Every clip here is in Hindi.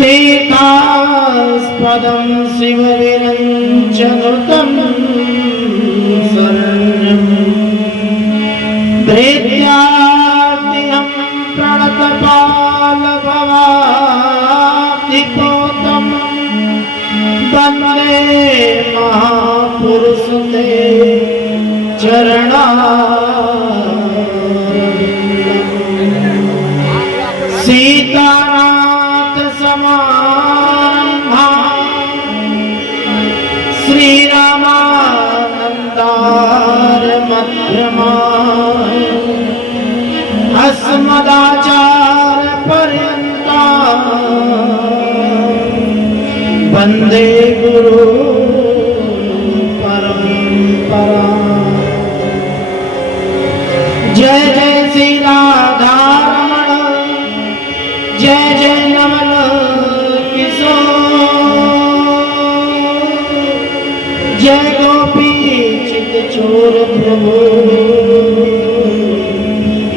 तीर्थास्पदं शिवविरञ्चनुतं शरण्यं भृत्याद्यं प्रणतपालभवाब्धिपोतं वन्दे महापुरुषं ते चरणारविन्दम्। सीतानाथ समारम्भा श्रीरामानन्दार मध्यमाः अस्मदाचार्य पर्यन्ता वन्दे गुरु परम्परा। जय जय श्री राधारमण, जय जय नमन किशोर, जय गोपी चित चोर प्रभु,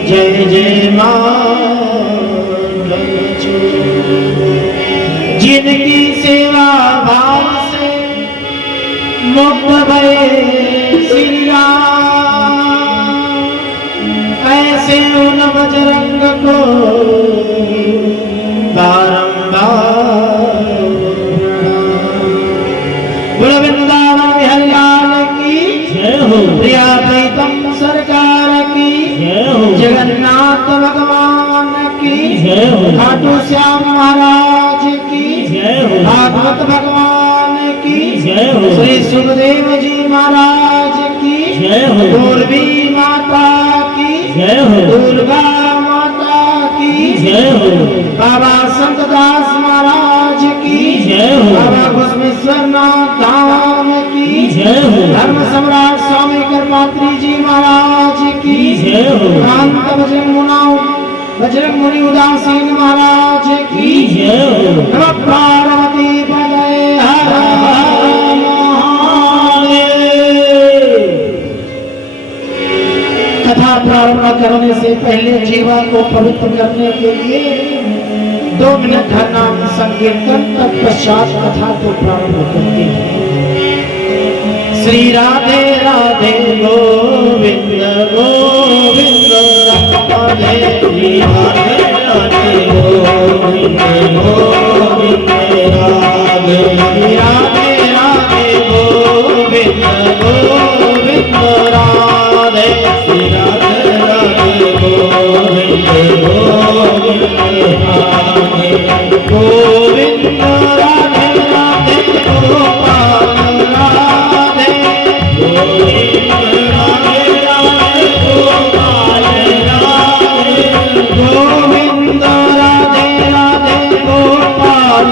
जय जय माधव चोर। जिनकी सेवा भाव से मुक्त भये श्री राम, ऐसे उन बजरंग को बारंबार बोल वृंदावन बिहारी लाल की जय हो, प्रिया प्रीतम सरकार की जय हो, जगन्नाथ भगवान की जय हो, खाटू श्याम महाराज की जय हो, भागवत भगवान की जय हो, श्री सुखदेव जी महाराज की जय हो, पूर्वी माता की जय हो, दुर्गा माता की जय हो, बाबा संतदास महाराज की जय हो, बाबा घुसमेश्वर नाथ धाम की जय हो, धर्म सम्राट स्वामी कृपात्री जी महाराज की जय हो, कांत बजरंग मुनि उदासीन महाराज की जय हो। नमः पार्वती पतये हर हर महादेव। कथा प्रारंभ करने से पहले जीवन को पवित्र करने के लिए 2 मिनट नाम संकीर्तन, तत्पश्चात कथा को प्रारंभ करते हैं। श्री राधे राधे गोविंद गोविंद राधे, श्री राधे राधे गोविंद गोविंद राधे, श्री राधे राधे गोविंद गोविंद राधे, श्री राधे राधे गोविंद गोविंद राधे, गोविंद राधे राधे गोपाल राधे, गोविंद राधे राधे गोपाल राधे, गोविंद राधे राधे गोपाल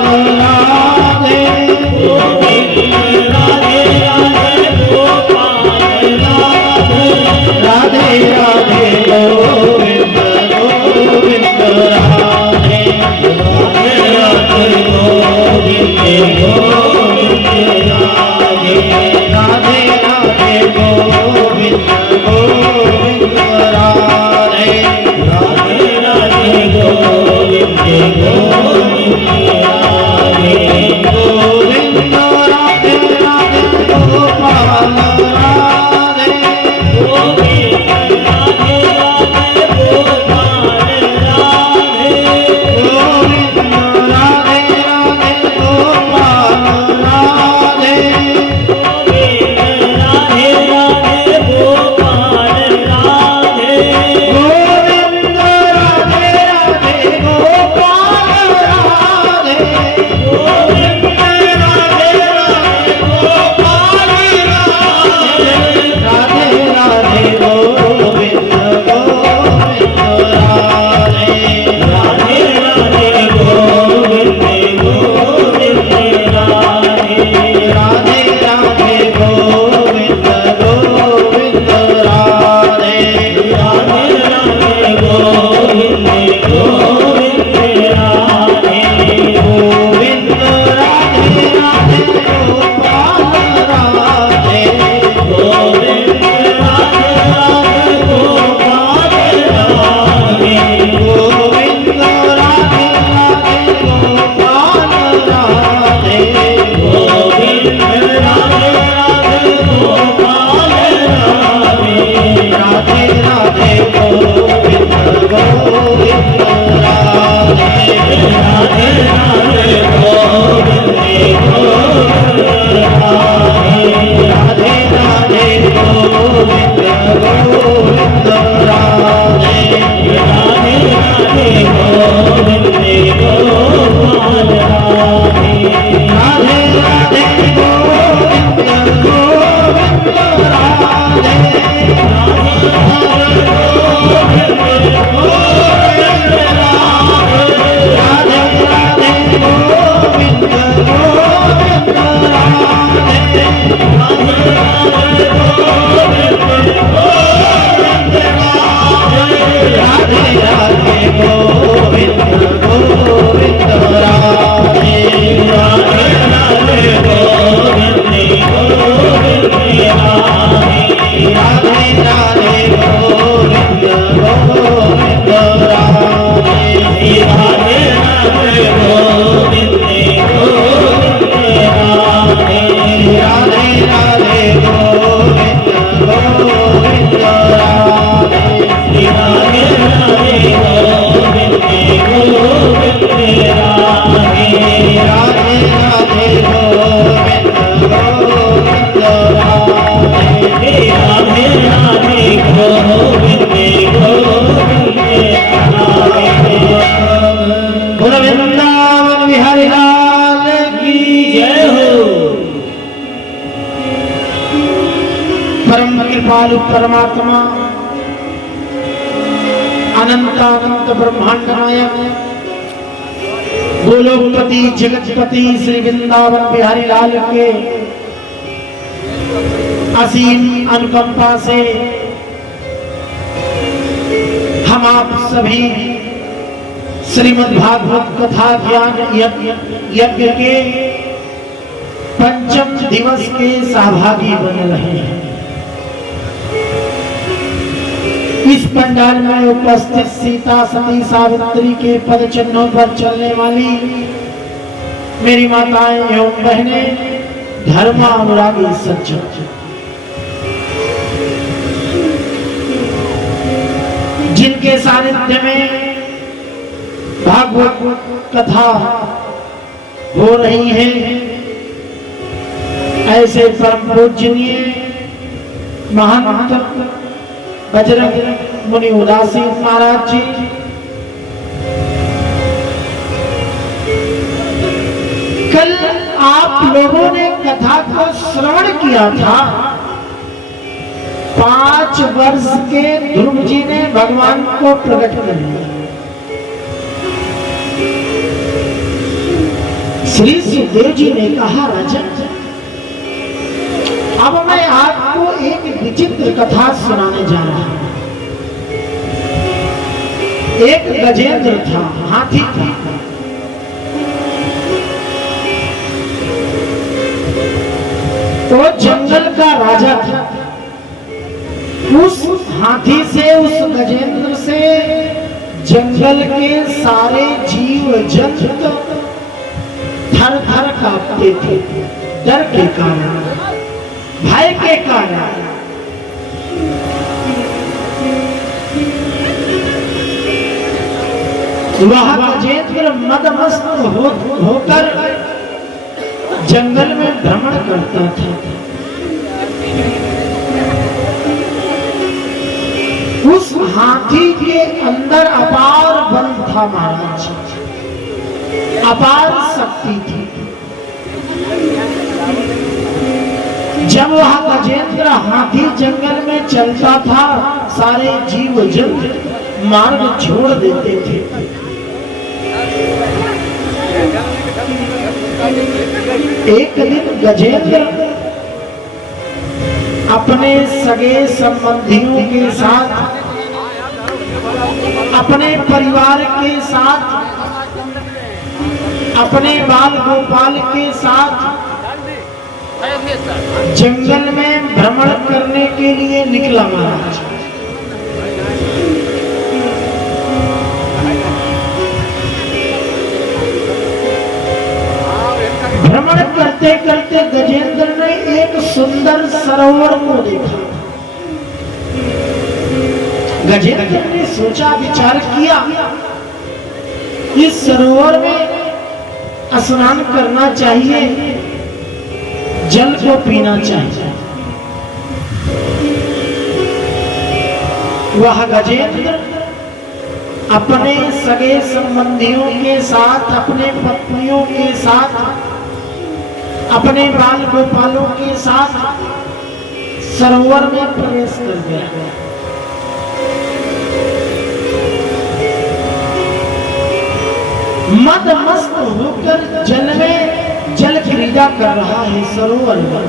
कृपालु परमात्मा अनंतानंत ब्रह्मांड नायक गोलोकपति जगतपति श्री वृंदावन बिहारी लाल के असीम अनुकंपा से हम आप सभी श्रीमद् भागवत कथा ज्ञान यज्ञ के पंचम दिवस के सहभागी बन रहे हैं। इस पंडाल में उपस्थित सीता सती सावित्री के पद चिन्हों पर चलने वाली मेरी माताएं एवं बहनें, धर्म अनुरागी सज्जन, जिनके सानिध्य में भागवत कथा हो रही है, ऐसे परम पूजनीय महंत बजरंग मुनि उदासी महाराज जी, कल आप लोगों ने कथा को श्रवण किया था। 5 वर्ष के ध्रुव जी ने भगवान को प्रकट कर दिया। श्री सुखदेव जी ने कहा, राजा अब मैं आपको एक विचित्र कथा सुनाने जा रहा हूं। एक गजेंद्र था, हाथी था। वो जंगल का राजा था। उस हाथी से, उस गजेंद्र से जंगल के सारे जीव जंतु थर थर कांपते थे, डर के कारण, भय के कारण। वह गजेंद्र मदमस्त होकर जंगल में भ्रमण करता था। उस हाथी के अंदर अपार बल था महाराज, अपार शक्ति थी। जब वह गजेंद्र हाथी जंगल में चलता था, सारे जीव जंतु मार्ग छोड़ देते थे। एक दिन गजेंद्र अपने सगे संबंधियों के साथ, अपने परिवार के साथ, अपने बाल गोपाल के साथ जंगल में भ्रमण करने के लिए निकला महाराज। भ्रमण करते करते गजेंद्र ने एक सुंदर सरोवर को देखा। गजेंद्र ने सोचा, विचार किया, इस सरोवर में स्नान करना चाहिए, जल को पीना चाहिए। वह गजेंद्र अपने सगे संबंधियों के साथ, अपने पत्नियों के साथ, अपने बाल गोपालों के साथ सरोवर में प्रवेश कर गया। मदमस्त होकर जल में जल क्रीड़ा कर रहा है सरोवर में।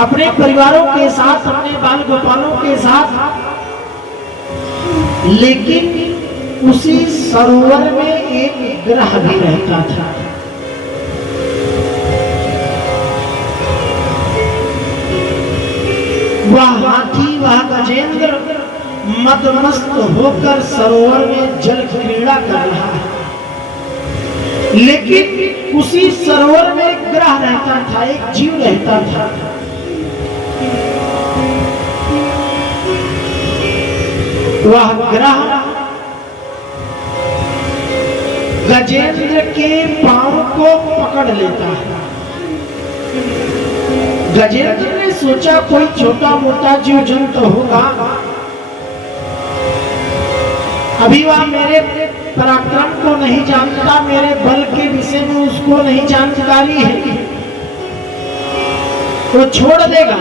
अपने परिवारों के साथ, अपने बाल गोपालों के साथ, लेकिन उसी सरोवर में एक ग्रह भी रहता था। वह हाथी, वह गजेंद्र मदमस्त होकर सरोवर में जल क्रीड़ा कर रहा है, लेकिन उसी सरोवर में एक ग्रह रहता था, एक जीव रहता था। वह ग्रह गजेंद्र के पांव को पकड़ लेता है। गजेंद्र ने सोचा कोई छोटा मोटा जीव जंतु होगा, अभी वह मेरे पराक्रम को नहीं जानता, मेरे बल के विषय में उसको नहीं जानकारी है, वो छोड़ देगा।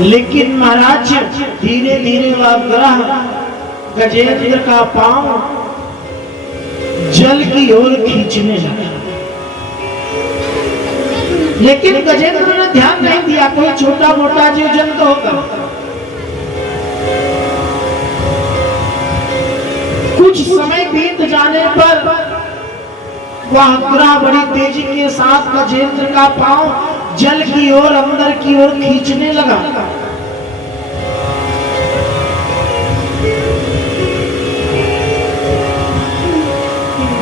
लेकिन महाराज धीरे धीरे वह ग्रह गजेंद्र का पांव जल की ओर खींचने लगा, लेकिन गजेंद्र ने ध्यान नहीं दिया, कोई छोटा मोटा जीव जंतु होगा। कुछ समय बीत जाने पर वह ग्रह बड़ी तेजी के साथ गजेंद्र का पांव जल की ओर, अंदर की ओर खींचने लगा।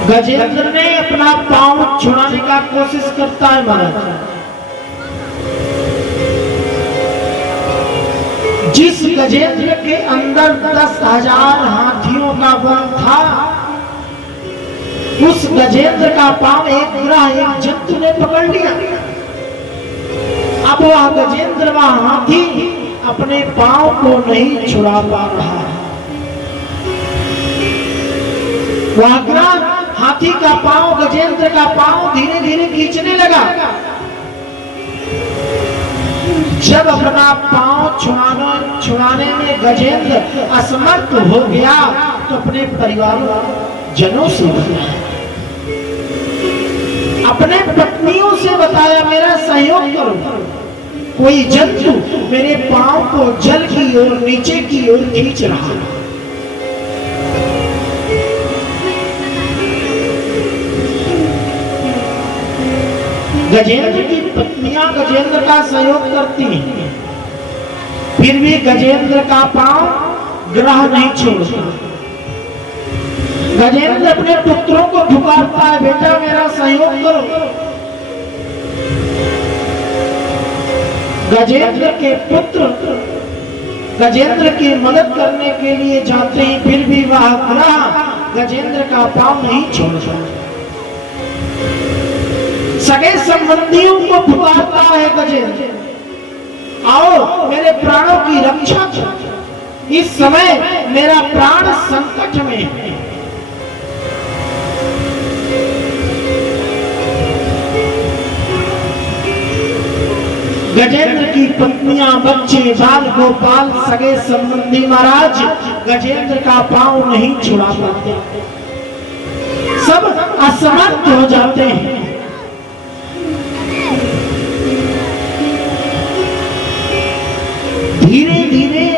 गजेंद्र ने अपना पांव छुड़ाने का कोशिश करता है महाराज। जिस गजेंद्र के अंदर 10,000 हाथियों का बल था, उस गजेंद्र का पांव एक ग्रह, एक जंतु ने पकड़ लिया। अब वह गजेंद्र, वह हाथी अपने पांव को नहीं छुड़ा पा रहा। वह ग्रह हाथी का पांव, गजेंद्र का पांव धीरे धीरे खींचने लगा। जब अपना पांव छुड़ाने में गजेंद्र असमर्थ हो गया तो अपने परिवार जनों से बताया, अपने पत्नियों से बताया, मेरा सहयोग करो, कोई जंतु मेरे पांव को जल की ओर, नीचे की ओर खींच रहा है। गजेंद्र की पत्नियां गजेंद्र का सहयोग करती हैं, फिर भी गजेंद्र का पांव ग्रह नहीं छोड़ता। गजेंद्र अपने पुत्रों को पुकारता है, बेटा मेरा सहयोग करो। गजेंद्र के पुत्र गजेंद्र की मदद करने के लिए जाते हैं, फिर भी वह ग्रह गजेंद्र का पांव नहीं छोड़ता। सगे संबंधियों को पुकारता है गजेंद्र, आओ मेरे प्राणों की रक्षा करो, इस समय मेरा प्राण संकट में है। गजेंद्र की पत्नियां, बच्चे, बाल गोपाल, सगे संबंधी महाराज गजेंद्र का पांव नहीं छुड़ा पाते, सब असमर्थ हो जाते हैं। धीरे धीरे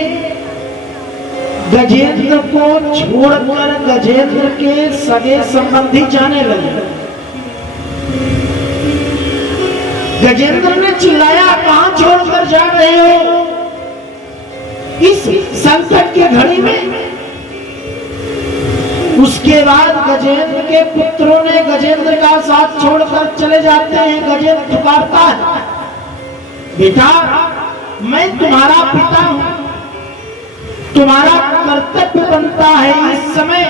गजेंद्र को छोड़कर गजेंद्र के सगे संबंधी जाने लगे। गजेंद्र ने चिल्लाया, कहां छोड़कर जा रहे हो इस संकट के घड़ी में? उसके बाद गजेंद्र के पुत्रों ने गजेंद्र का साथ छोड़कर चले जाते हैं। गजेंद्र पुकारता है, बेटा मैं तुम्हारा पिता हूं, तुम्हारा कर्तव्य बनता है इस समय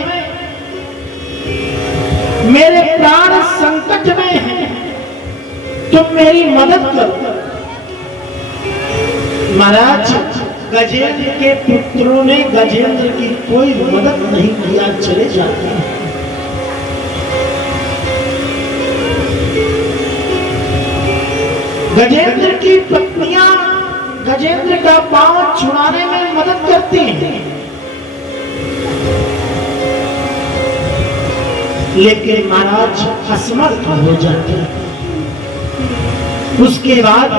मेरे प्राण संकट में हैं, तुम मेरी मदद करो। महाराज गजेंद्र के पुत्रों ने गजेंद्र की कोई मदद नहीं किया, चले जाते हैं। गजेंद्र की पत्नियां गजेंद्र का पांव छुड़ाने में मदद करती हैं। लेकिन महाराज असमर्थ हो जाते हैं। उसके बाद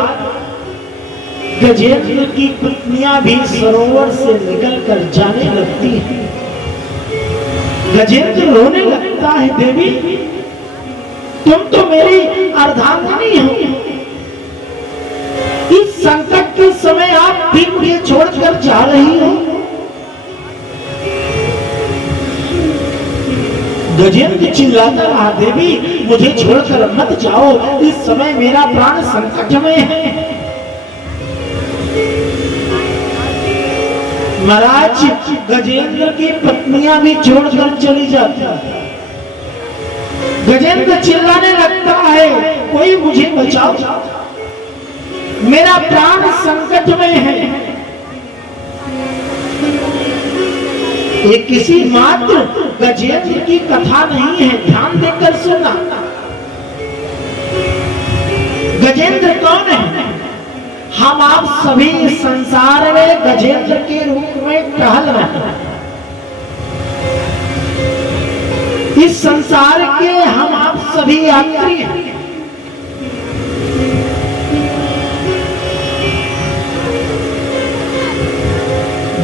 गजेंद्र की पत्नियां भी सरोवर से निकलकर जाने लगती हैं। गजेंद्र रोने लगता है, देवी तुम तो मेरी अर्धांगिनी हो, इस संकट के समय आप भी मुझे छोड़कर जा रही हो। गजेंद्र चिल्लाता रहा, देवी मुझे छोड़कर मत जाओ, इस समय मेरा प्राण संकट में है। महाराज गजेंद्र की पत्नियां भी छोड़कर चली जाती हैं। गजेंद्र चिल्लाने लगता है, कोई मुझे बचाओ, मेरा प्राण संकट में है। ये किसी मात्र गजेंद्र की कथा नहीं है, ध्यान देकर सुनना। गजेंद्र कौन है? हम आप सभी संसार में गजेंद्र के रूप में टहल रहे हैं। इस संसार के हम आप सभी यात्री हैं।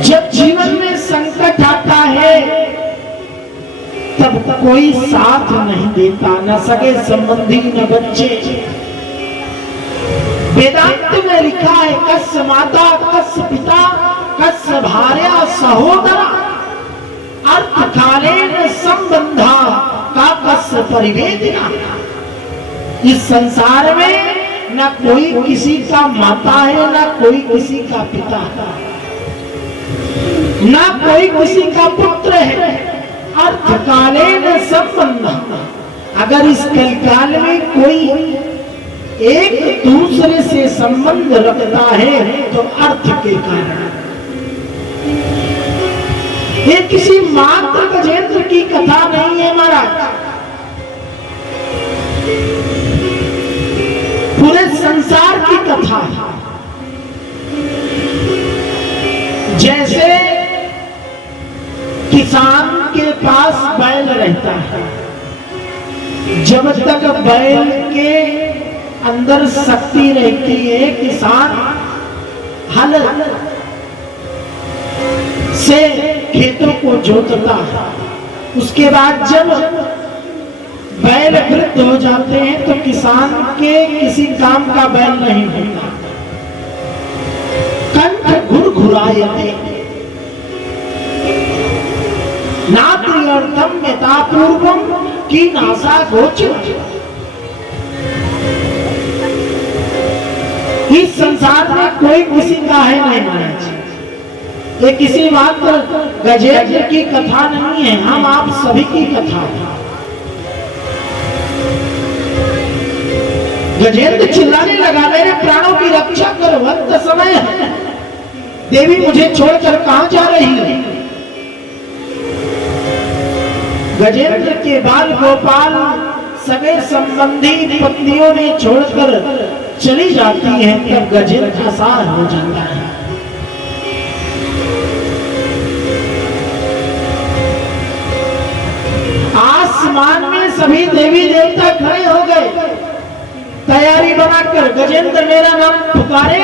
जब जीवन में संकट आता है तब कोई साथ नहीं देता, न सगे संबंधी न बच्चे। वेदांत में लिखा है, कस्य माता कस्य पिता कस्य भार्या सहोदरा अर्थकालेन संबंधा का कस्य परिवेदिना। इस संसार में न कोई किसी का माता है, न कोई किसी का पिता है, ना कोई किसी का पुत्र है। अर्थकालेन संबंध, अगर इस कलकाल में कोई एक दूसरे से संबंध रखता है तो अर्थ के कारण। ये किसी मात्र गजेंद्र की कथा नहीं है महाराज, पूरे संसार की कथा है। जैसे किसान के पास बैल रहता है, जब तक बैल के अंदर शक्ति रहती है किसान हल से खेतों को जोतता है। उसके बाद जब बैल वृद्ध हो जाते हैं तो किसान के किसी काम का बैल नहीं होता। कंठ घुरघुरायते नात्रियर्थम यथापूर्वम की नासा गोचर। इस संसार में कोई किसी का है नहीं महाराज, ये किसी मात्र गजेंद्र की कथा नहीं है, हम आप सभी की कथा है। गजेंद्र चिल्लाने लगा, मेरे प्राणों की रक्षा करो, वक्त समय है, देवी मुझे छोड़कर कहां जा रही है। गजेंद्र के बाल गोपाल सगे संबंधी पत्नियों ने छोड़कर चली जाती हैं, तब गजेंद्र आसार हो जाता है। आसमान में सभी देवी देवता खड़े हो गए, तैयारी बनाकर गजेंद्र मेरा नाम पुकारे,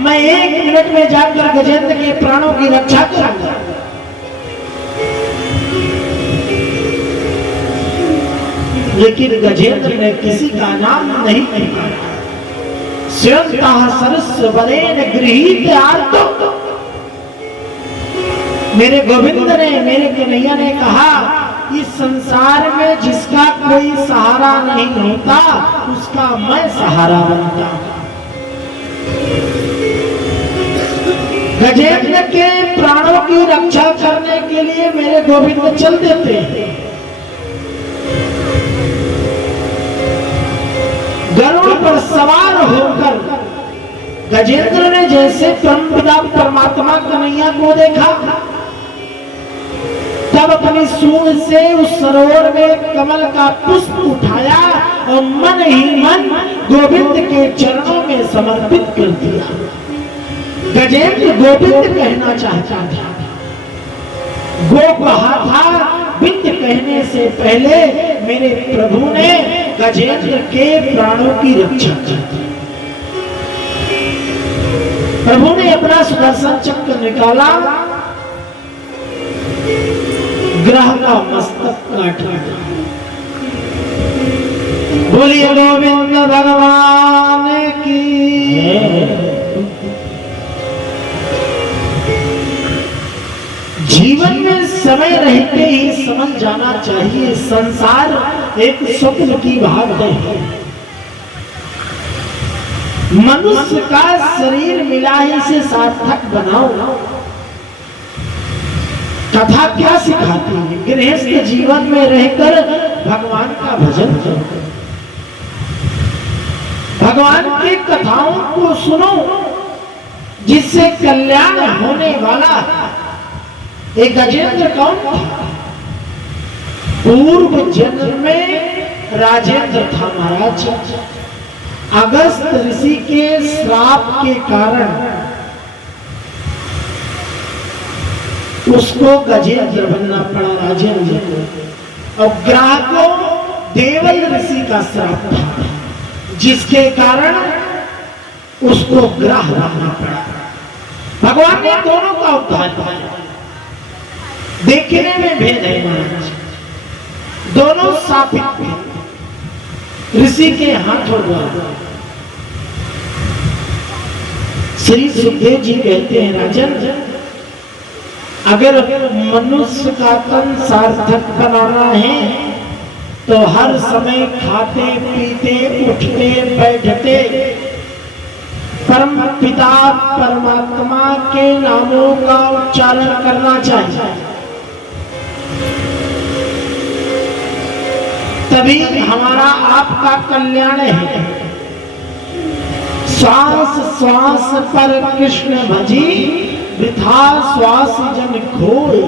मैं 1 मिनट में जाकर गजेंद्र के प्राणों की रक्षा करूंगा। लेकिन गजेंद्र ने किसी का नाम नहीं पुकारा। स्वयं सरस्व बलेन गृहीत आर्तो, मेरे गोविंद ने, मेरे कन्हैया ने कहा, इस संसार में जिसका कोई सहारा नहीं होता उसका मैं सहारा बनता। गजेंद्र के प्राणों की रक्षा करने के लिए मेरे गोविंद चल देते हैं। गरुड़ पर सवार होकर गजेंद्र ने जैसे परमपिता परमात्मा कन्हैया को देखा, तब अपनी सूंड से उस सरोवर में कमल का पुष्प उठाया और मन ही मन गोविंद के चरणों में समर्पित कर दिया। गजेंद्र गोविंद कहना चाहता था, गो कहा था, विंद कहने से पहले मेरे प्रभु ने गजेंद्र के प्राणों की रक्षा की। प्रभु ने अपना सुदर्शन चक्र निकाला, ग्रह का मस्तक काटा। बोलिए गोविंद भगवान की। जीवन में समय रहते ही समझ जाना चाहिए, संसार एक स्वप्न की भाग है। मनुष्य का शरीर मिला है, इसे सार्थक बनाओ। कथा क्या सिखाती है? गृहस्थ जीवन में रहकर भगवान का भजन करो, भगवान की कथाओं को सुनो, जिससे कल्याण होने वाला। एक गजेंद्र कौन था? पूर्व जन्म में राजेंद्र था महाराज। अगस्त ऋषि के श्राप के कारण उसको गजेंद्र बनना पड़ा, राजेंद्र को। और ग्रह को देवल ऋषि का श्राप था, जिसके कारण उसको ग्रह बनना पड़ा। भगवान ने दोनों का उद्धार किया। देखने में भेद है महाराज, दोनों सापित थे ऋषि के हाथों द्वारा। श्री सुखदेव जी कहते हैं, राजन, अगर मनुष्य का तन सार्थक बनाना है तो हर समय खाते पीते उठते बैठते परम पिता परमात्मा के नामों का उच्चारण करना चाहिए, तभी हमारा आपका कल्याण है। श्वास श्वास पर कृष्ण भजी, वृथा श्वास जन खोए।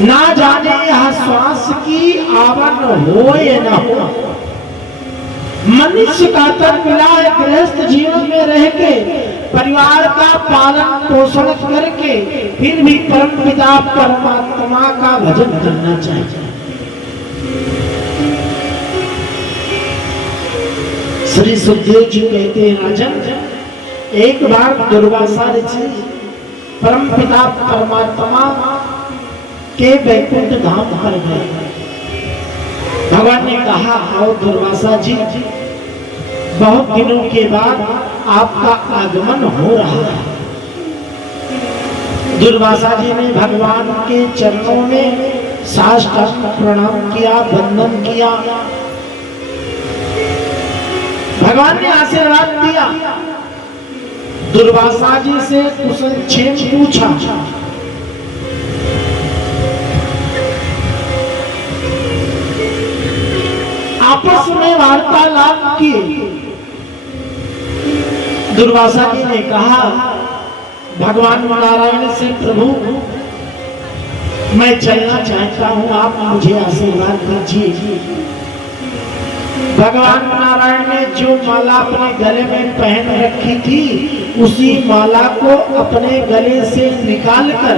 ना जाने यह श्वास की आवन होए न हो। मनुष्य का तन मिला है, गृहस्थ जीवन में रह के परिवार का पालन पोषण करके फिर भी परम पिता परमात्मा का भजन करना चाहिए। श्री सुखदेव जी कहते हैं, राजन, एक बार दुर्वासा ऋषि परम पिता परमात्मा के वैकुंठ धाम पर गए। भगवान ने कहा, आओ दुर्वासा जी, बहुत दिनों के बाद आपका आगमन हो रहा है। दुर्वासा जी ने भगवान के चरणों में साष्टांग प्रणाम किया, वंदन किया। भगवान ने आशीर्वाद दिया। दुर्वासा जी से कुशल क्षेम पूछा। आपस में वार्तालाप की। दुर्वासा जी ने कहा, भगवान नारायण से, प्रभु मैं चलना चाहता हूं, आप मुझे आशीर्वाद दीजिए। भगवान नारायण ने जो माला अपने गले में पहन रखी थी, उसी माला को अपने गले से निकालकर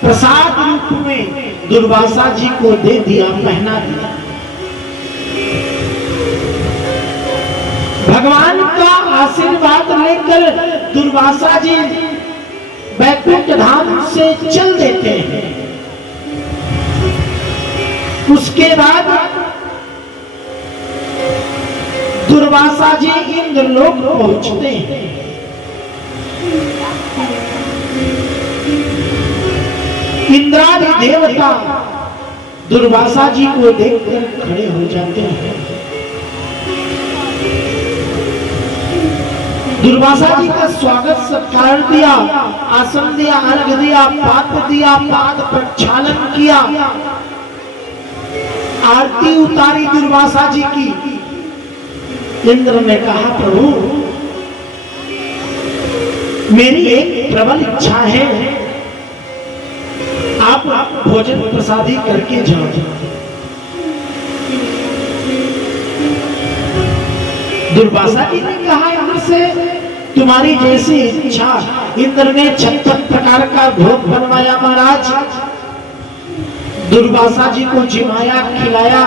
प्रसाद रूप में दुर्वासा जी को दे दिया, पहना दिया। भगवान का आशीर्वाद लेकर दुर्वासा जी वैकुंठ धाम से चल देते हैं। उसके बाद दुर्वासा जी इंद्रलोक पहुंचते हैं। इंद्रादि देवता दुर्वासा जी को देखकर खड़े हो जाते हैं। दुर्वासा जी का स्वागत सत्कार दिया, आसन दिया, अर्घ दिया, पात्र दिया, पाद प्रक्षालन किया, आरती उतारी दुर्वासा जी की। इंद्र ने कहा, प्रभु मेरी एक प्रबल इच्छा है, आप भोजन प्रसादी करके जाओ। दुर्वासा जी ने कहा, इंद्र से, तुम्हारी जैसी इच्छा। इंद्र ने 56 प्रकार का भोग बनवाया महाराज। दुर्वासा जी को जिमाया, खिलाया।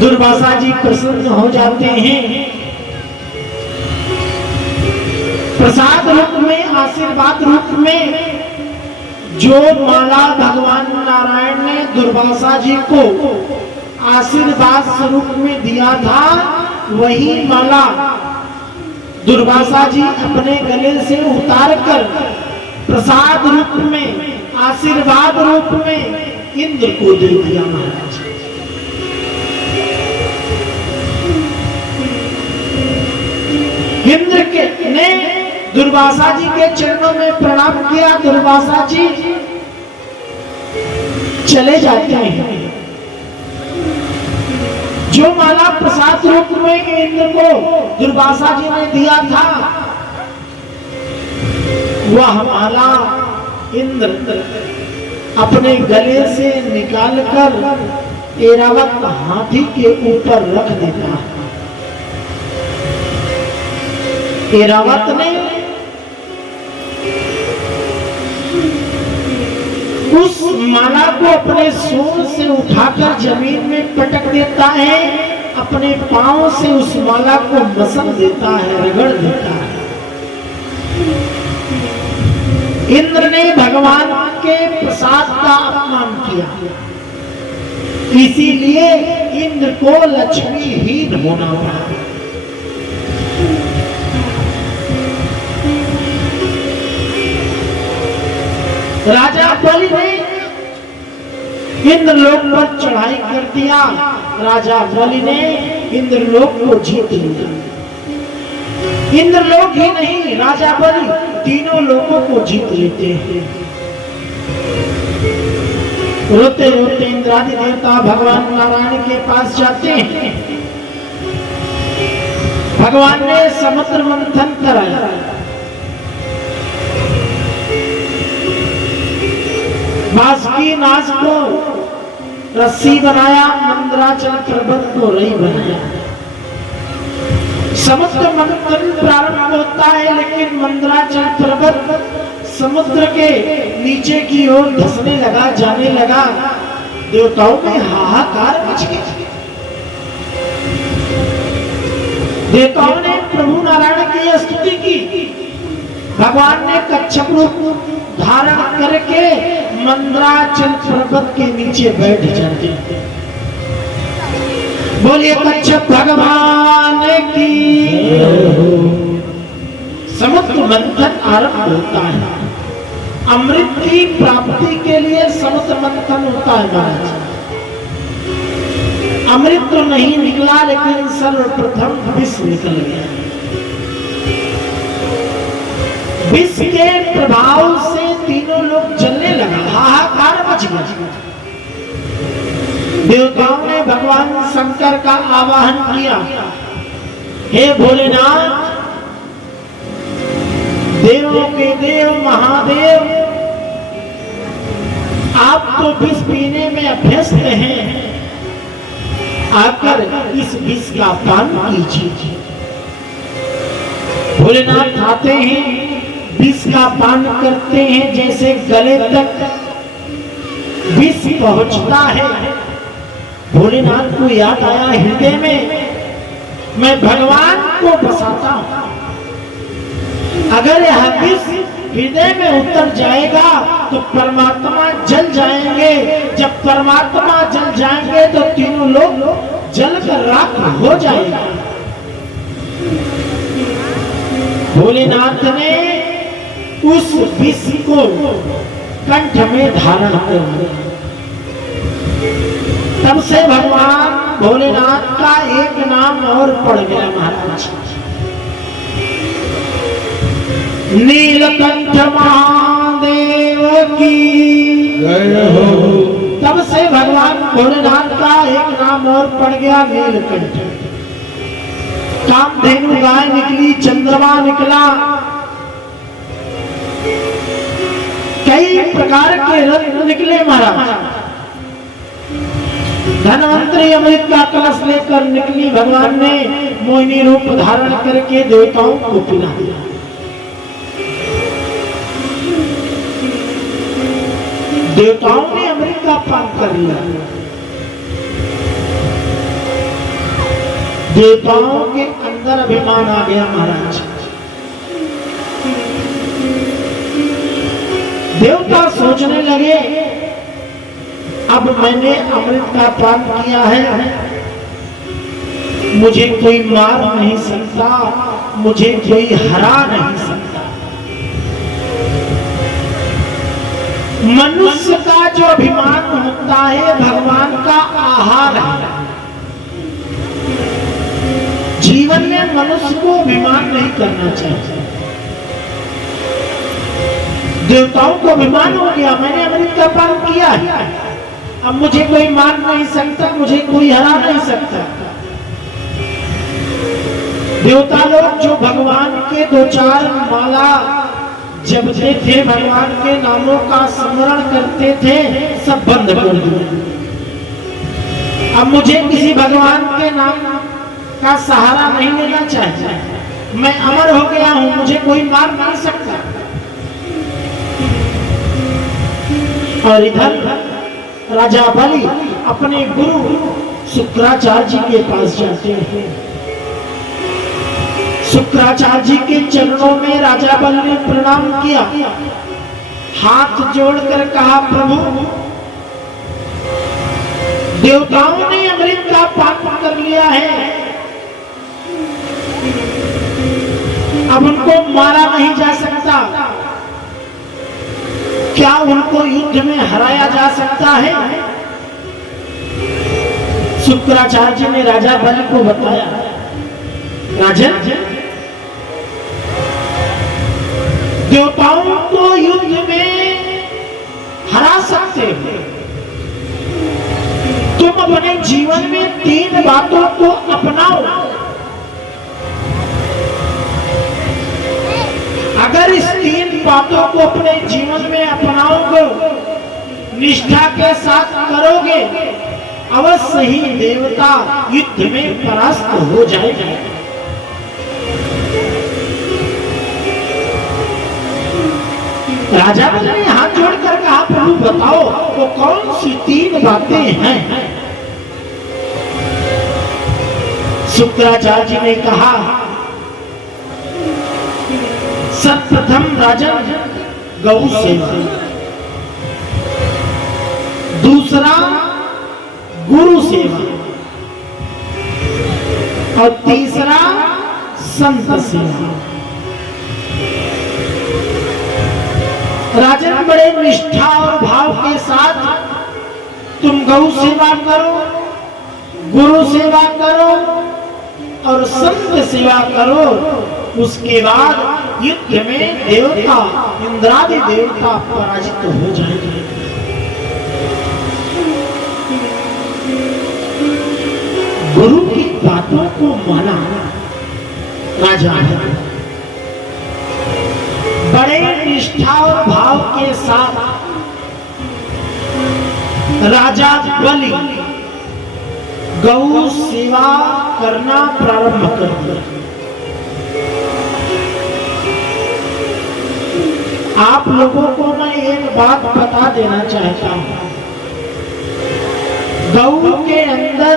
दुर्वासा जी प्रसन्न हो जाते हैं। प्रसाद रूप में, आशीर्वाद रूप में जो माला भगवान नारायण ने दुर्वासा जी को आशीर्वाद स्वरूप में दिया था, वही माला दुर्वासा जी अपने गले से उतारकर प्रसाद रूप में, आशीर्वाद रूप में इंद्र को दे दिया महाराज। इंद्र के ने दुर्वासा जी के चरणों में प्रणाम किया। दुर्वासा जी चले जाते हैं। जो माला प्रसाद रूप में इंद्र को दुर्वासा जी ने दिया था, वह माला इंद्र अपने गले से निकालकर ऐरावत हाथी के ऊपर रख देता है। ऐरावत ने उस माला को अपने सूंड से उठाकर जमीन में पटक देता है, अपने पांव से उस माला को मसल देता है, रगड़ देता है। इंद्र ने भगवान के प्रसाद का अपमान किया, इसीलिए इंद्र को लक्ष्मीहीन होना पड़ा। राजा बलि ने इंद्रलोक पर चढ़ाई कर दिया। राजा बलि ने इंद्रलोक को जीत लिया। इंद्रलोक ही नहीं, राजा बलि तीनों लोकों को जीत लेते हैं। रोते रोते इंद्रादि देवता भगवान नारायण के पास जाते हैं। भगवान ने समुद्र मंथन कराया। बासुकी नाच को रस्सी बनाया, मंदराचल पर्वत को रई बनाया। समुद्र मंथन प्रारंभ होता है, लेकिन मंदराचल पर्वत समुद्र के नीचे की ओर धंसने लगा, जाने लगा। देवताओं में हाहाकार मच गया। देवताओं ने प्रभु नारायण की स्तुति की। भगवान ने कच्छप रूप धारण करके मंदराचल पर्वत के नीचे बैठ जाते। बोलिए कच्छप भगवान की। समुद्र मंथन आरंभ होता है। अमृत की प्राप्ति के लिए समुद्र मंथन होता है महाराज। अमृत तो नहीं निकला, लेकिन सर्वप्रथम विष निकल गया। विष के प्रभाव से तीनों लोग जलने लगा, हाहाकार मच गया। देवताओं ने भगवान शंकर का आवाहन किया, हे भोलेनाथ, देवों के देव महादेव, आप तो विष पीने में अभ्यस्त हैं, आकर इस विष का पान कीजिए। भोलेनाथ आते हैं, विष का पान करते हैं। जैसे गले तक विष पहुंचता है, भोलेनाथ को याद आया हृदय में, मैं भगवान को बसाता हूं। अगर यह विष हृदय में उतर जाएगा तो परमात्मा जल जाएंगे। जब परमात्मा जल जाएंगे तो तीनों लोग जलकर राख हो जाएगा। भोलेनाथ ने उस विष को कंठ में धारण कर लिया। तब से भगवान भोलेनाथ का एक नाम और पड़ गया महाराज, नीलकंठ महादेव की जय हो। तब से भगवान भोलेनाथ का एक नाम और पड़ गया, नीलकंठ। कामधेनु गाय निकली, चंद्रमा निकला, कई प्रकार के रत्न निकले महाराज। धनवंतरी अमृत का कलश लेकर निकली। भगवान ने मोहिनी रूप धारण करके देवताओं को पिला दिया। देवताओं ने अमृत का पान कर लिया। देवताओं के अंदर अभिमान आ गया महाराज। देवता सोचने लगे अब मैंने अमृत का पान किया है, मुझे कोई मार नहीं सकता, मुझे कोई हरा नहीं सकता। मनुष्य का जो अभिमान होता है भगवान का आहार है। जीवन में मनुष्य को अभिमान नहीं करना चाहिए। देवताओं को अभिमान हो गया, मैंने अमृत का पान किया है, अब मुझे कोई मार नहीं सकता, मुझे कोई हरा नहीं सकता। देवता लोग जो भगवान के दो चार माला जपते थे, भगवान के नामों का स्मरण करते थे, सब बंद कर दिए। अब मुझे किसी भगवान के नाम का सहारा नहीं लेना चाहिए, मैं अमर हो गया हूं, मुझे कोई मार नहीं सकता। और इधर राजा बलि अपने गुरु शुक्राचार्य जी के पास जाते हैं। शुक्राचार्य जी के चरणों में राजा बलि ने प्रणाम किया, हाथ जोड़कर कहा प्रभु देवताओं ने अमृत का पान कर लिया है, अब उनको मारा नहीं जा सकता, क्या उनको युद्ध में हराया जा सकता है? शुक्राचार्य जी ने राजा बलि को बताया, राजन देवताओं को युद्ध में हरा सकते हो, तुम अपने जीवन में 3 बातों को अपनाओ। अगर इस 3 बातों को अपने जीवन में अपनाओगे, निष्ठा के साथ करोगे, अवश्य ही देवता युद्ध में परास्त हो जाएगा। राजा बलि ने हाथ जोड़कर कहा प्रभु बताओ वो कौन सी 3 बातें हैं? शुक्राचार्य जी ने कहा सर्वप्रथम राजन गौ सेवा, दूसरा गुरु सेवा और तीसरा संत सेवा। राजन बड़े निष्ठा और भाव के साथ तुम गौ सेवा करो, गुरु सेवा करो और संत सेवा करो, उसके बाद युद्ध में देवता इंद्रादि देवता पराजित हो जाएंगे। गुरु की बातों को माना राजा बड़े निष्ठा और भाव के साथ राजा बलि गौ सेवा करना प्रारंभ कर दिया। आप लोगों को मैं एक बात बता देना चाहता हूं, गौ के अंदर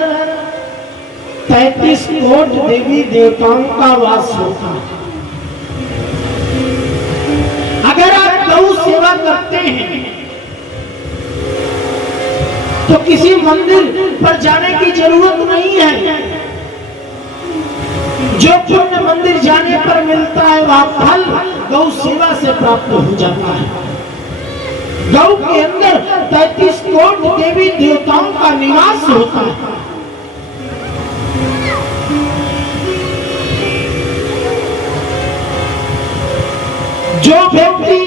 33 कोटि देवी देवताओं का वास होता है। अगर आप गौ सेवा करते हैं तो किसी मंदिर पर जाने की जरूरत नहीं है। जो पुण्य मंदिर जाने पर मिलता है वह फल गौ सेवा से प्राप्त हो जाता है। गौ के अंदर 33 कोटि देवी देवताओं का निवास होता है। जो व्यक्ति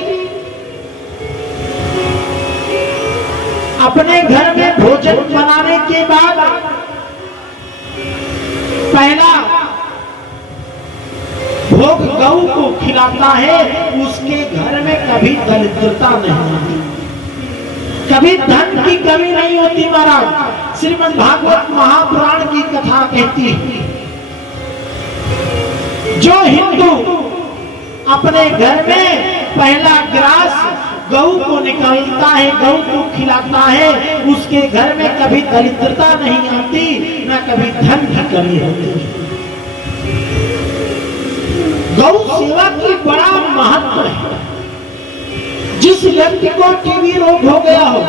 अपने घर में भोजन बनाने के बाद पहला भोग गौ को खिलाता है, उसके घर में कभी दरिद्रता नहीं आती, कभी धन की कमी नहीं होती। महाराज श्रीमद् भागवत महापुराण की कथा कहती है, जो हिंदू अपने घर में पहला ग्रास गऊ को निकालता है, गऊ को खिलाता है, उसके घर में कभी दरिद्रता नहीं आती, न कभी धन की कमी होती। गौ सेवा की बड़ा महत्व है। जिस व्यक्ति को टीबी रोग हो गया हो,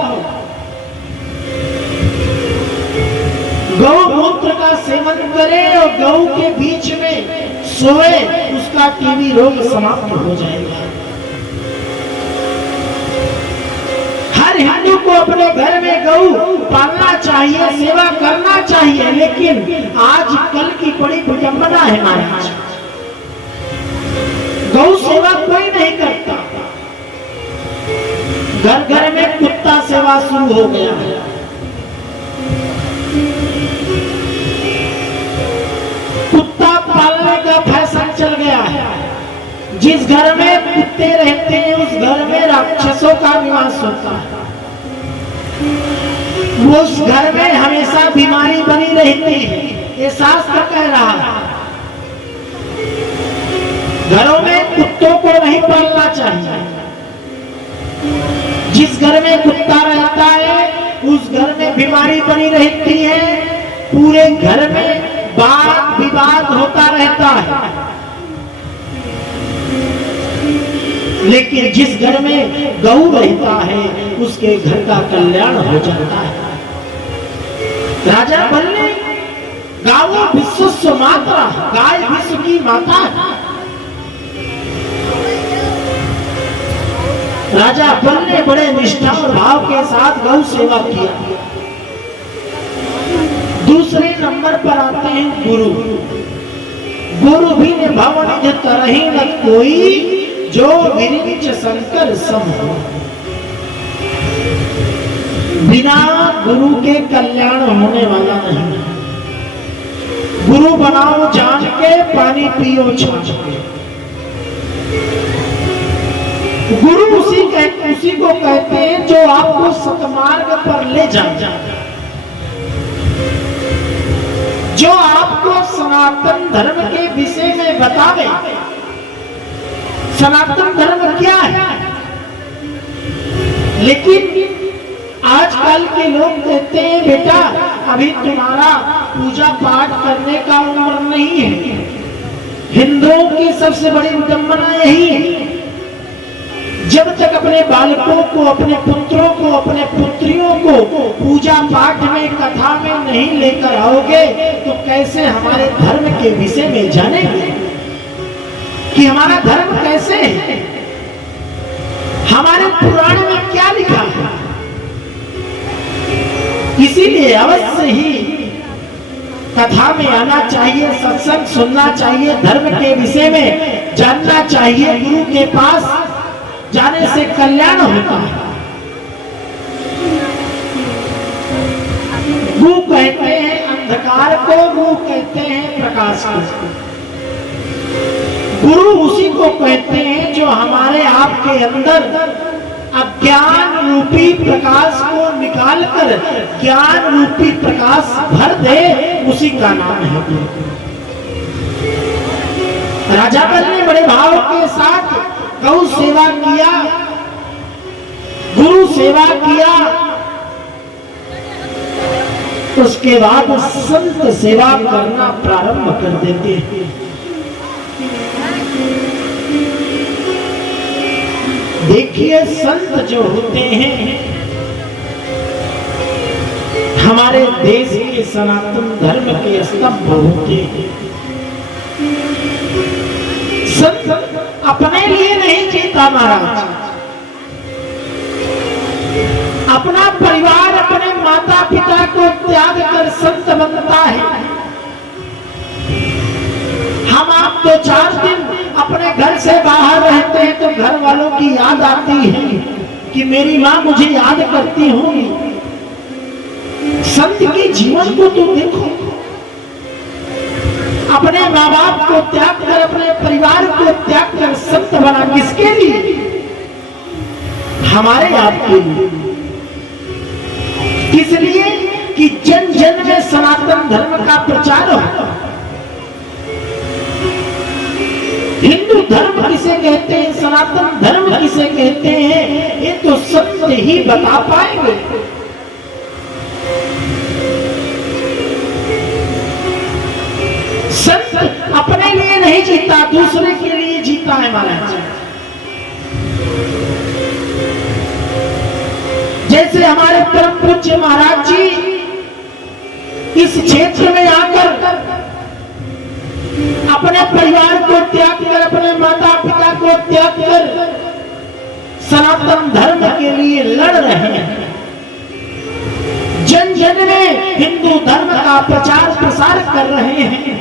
गौ मूत्र का सेवन करे और गौ के बीच में सोए, उसका टीबी रोग समाप्त हो जाएगा। हर हिंदू को अपने घर में गौ पालना चाहिए, सेवा करना चाहिए, लेकिन आज कल की बड़ी विडंबना है महाराज, गौ सेवा कोई नहीं करता। घर घर में कुत्ता सेवा शुरू हो गया है। कुत्ता पालने का फैशन चल गया है। जिस घर में कुत्ते रहते हैं उस घर में राक्षसों का निवास होता है। उस घर में हमेशा बीमारी बनी रहती है, ये शास्त्र कह रहा है। घरों में कुत्तों को नहीं पालना चाहिए। जिस घर में कुत्ता रहता है उस घर में बीमारी बनी रहती है, पूरे घर में वाद विवाद होता रहता है। लेकिन जिस घर में गऊ रहता है उसके घर का कल्याण हो जाता है। राजा बल ने गावो विश्व माता, गाय विश्व की माता है। राजा बल ने बड़े निष्ठा और भाव के साथ गौ सेवा किया। दूसरे नंबर पर आते हैं गुरु। गुरु भी ने भवन तरही न कोई, जो विरिंच शंकर सम हो। बिना गुरु के कल्याण होने वाला नहीं। गुरु बनाओ जान के, पानी पियो छाछ के। गुरु उसी को कहते हैं जो आपको सतमार्ग पर ले जाए, जो आपको सनातन धर्म के विषय में बतावे। सनातन धर्म क्या है? लेकिन आजकल के लोग कहते हैं बेटा अभी तुम्हारा पूजा पाठ करने का उम्र नहीं है। हिंदुओं की सबसे बड़ी विडंबना यही है, जब तक अपने बालकों को, अपने पुत्रों को, अपने पुत्रियों को पूजा पाठ में, कथा में नहीं लेकर आओगे तो कैसे हमारे धर्म के विषय में जानेंगे कि हमारा धर्म कैसे है, हमारे पुराण में क्या लिखा है। इसीलिए अवश्य ही कथा में आना चाहिए, सत्संग सुनना चाहिए, धर्म के विषय में जानना चाहिए। गुरु के पास जाने से कल्याण होता है। गु कहते हैं अंधकार को, गु कहते हैं प्रकाश को। गुरु उसी को कहते हैं जो हमारे आपके अंदर अज्ञान रूपी प्रकाश को निकालकर ज्ञान रूपी प्रकाश भर दे, उसी का नाम है गुरु। राजा बल ने बड़े भाव के साथ गौ सेवा किया, गुरु सेवा किया, उसके बाद संत सेवा करना प्रारंभ कर देते हैं। देखिए संत जो होते हैं हमारे देश के सनातन धर्म के स्तंभ होते हैं। संत अपने लिए नहीं जीता महाराज, अपना परिवार, अपने माता पिता को त्याग कर संत बनता है। हम आप तो 4 दिन अपने घर से बाहर रहते हैं तो घर वालों की याद आती है कि मेरी माँ मुझे याद करती होगी। संत के जीवन को तो देखो, अपने माँ बाप को त्याग कर, अपने परिवार को त्याग कर संत बना। किसके लिए? हमारे आपके लिए। किस लिए? कि जन जन में सनातन धर्म का प्रचार हो, हिंदू धर्म किसे कहते हैं, सनातन धर्म किसे कहते हैं, ये तो सत्य ही बता पाएंगे। संत अपने लिए नहीं जीता, दूसरे के लिए जीता है महाराज। जैसे हमारे परम पूज्य महाराज जी इस क्षेत्र में आकर अपने परिवार को त्याग कर, अपने माता पिता को त्याग कर सनातन धर्म के लिए लड़ रहे हैं। जन जन में हिंदू धर्म का प्रचार प्रसार कर रहे हैं।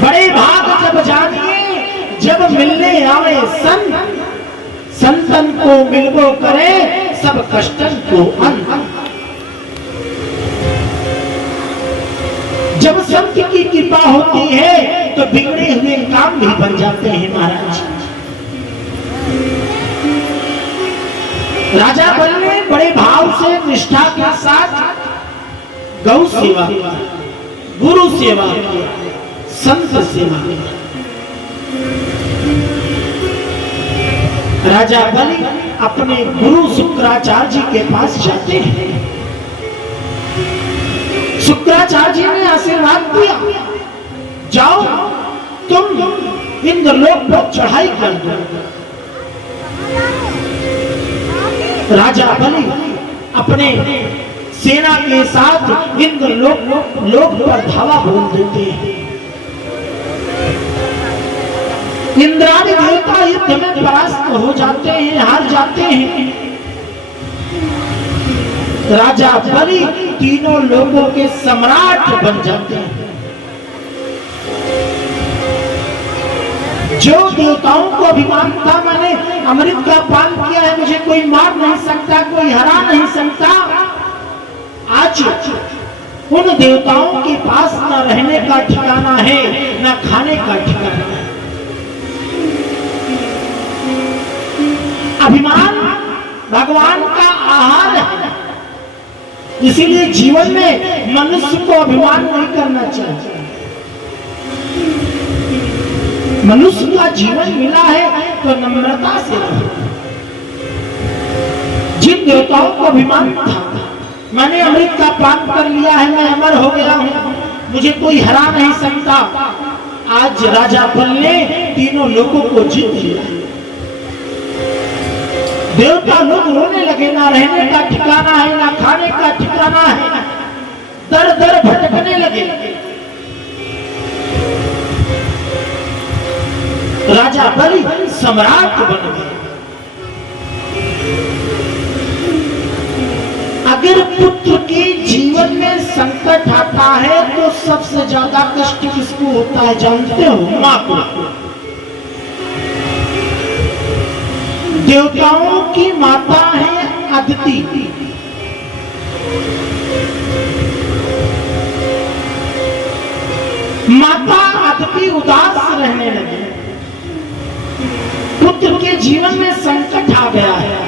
बड़े भाग जब जानिए जब मिलने आवे संत, संतन को मिलबो करे सब कष्टन को अंत। जब संत की कृपा होती है तो बिगड़े हुए काम भी बन जाते हैं महाराज। राजा बल ने बड़े भाव से निष्ठा के साथ गौ सेवा, गुरु सेवा, संत सेवा। राजा बलि अपने गुरु शुक्राचार्य जी के पास जाते हैं। शुक्राचार्य जी ने आशीर्वाद दिया, जाओ तुम इंद्रलोक पर चढ़ाई कर दो। राजा बलि अपने सेना के साथ इंद्रलोक पर धावा बोल देते हैं। इंद्रादि देवता युद्ध में परास्त हो जाते हैं, हार जाते हैं। राजा बलि तीनों लोगों के सम्राट बन जाते हैं। जो देवताओं को अभिमान था, मैंने अमृत का पान किया है, मुझे कोई मार नहीं सकता, कोई हरा नहीं सकता, आज उन देवताओं के पास न रहने का ठिकाना है, न खाने का ठिकाना है। अभिमान भगवान का आहार है, इसीलिए जीवन में मनुष्य को अभिमान नहीं करना चाहिए। मनुष्य का जीवन मिला है तो नम्रता से रहो। जिन देवताओं को अभिमान था, मैंने अमृत का पान कर लिया है, मैं अमर हो गया हूं, मुझे कोई हरा नहीं सकता, आज राजा बल ने तीनों लोगों को जीत लिया। देवता लोग रोने लगे, ना रहने का ठिकाना है, ना खाने का ठिकाना है, दर दर भटकने लगे। राजा बलि सम्राट बन गए। अगर पुत्र के जीवन में संकट आता है तो सबसे ज्यादा कष्ट किसको होता है जानते हो? मां को। देवताओं की माता है अदिति। माता अदिति उदास रहने लगी, पुत्र के जीवन में संकट आ गया है।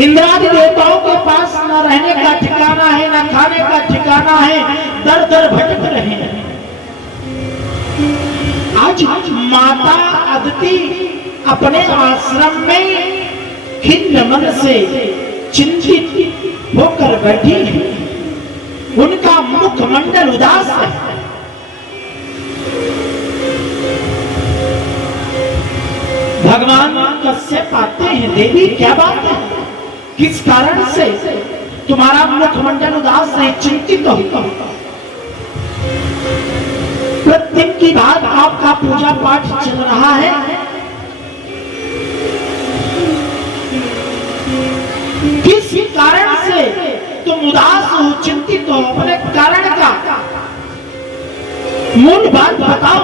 इंद्रादि देवताओं के पास न रहने का ठिकाना है, न खाने का ठिकाना है, दर दर भटक रहे हैं। आज माता अदिति अपने आश्रम में खिन्न मन से चिंतित होकर बैठी है। उनका मुखमंडल उदास है। भगवान कश्यप आते हैं, देवी क्या बात है, किस कारण से तुम्हारा मुखमंडल उदास है, चिंतित हो? प्रतिदिन की बात आपका पूजा पाठ चल रहा है, किस कारण से तुम उदास हो, चिंतित हो? अपने कारण का मूल बात बताओ।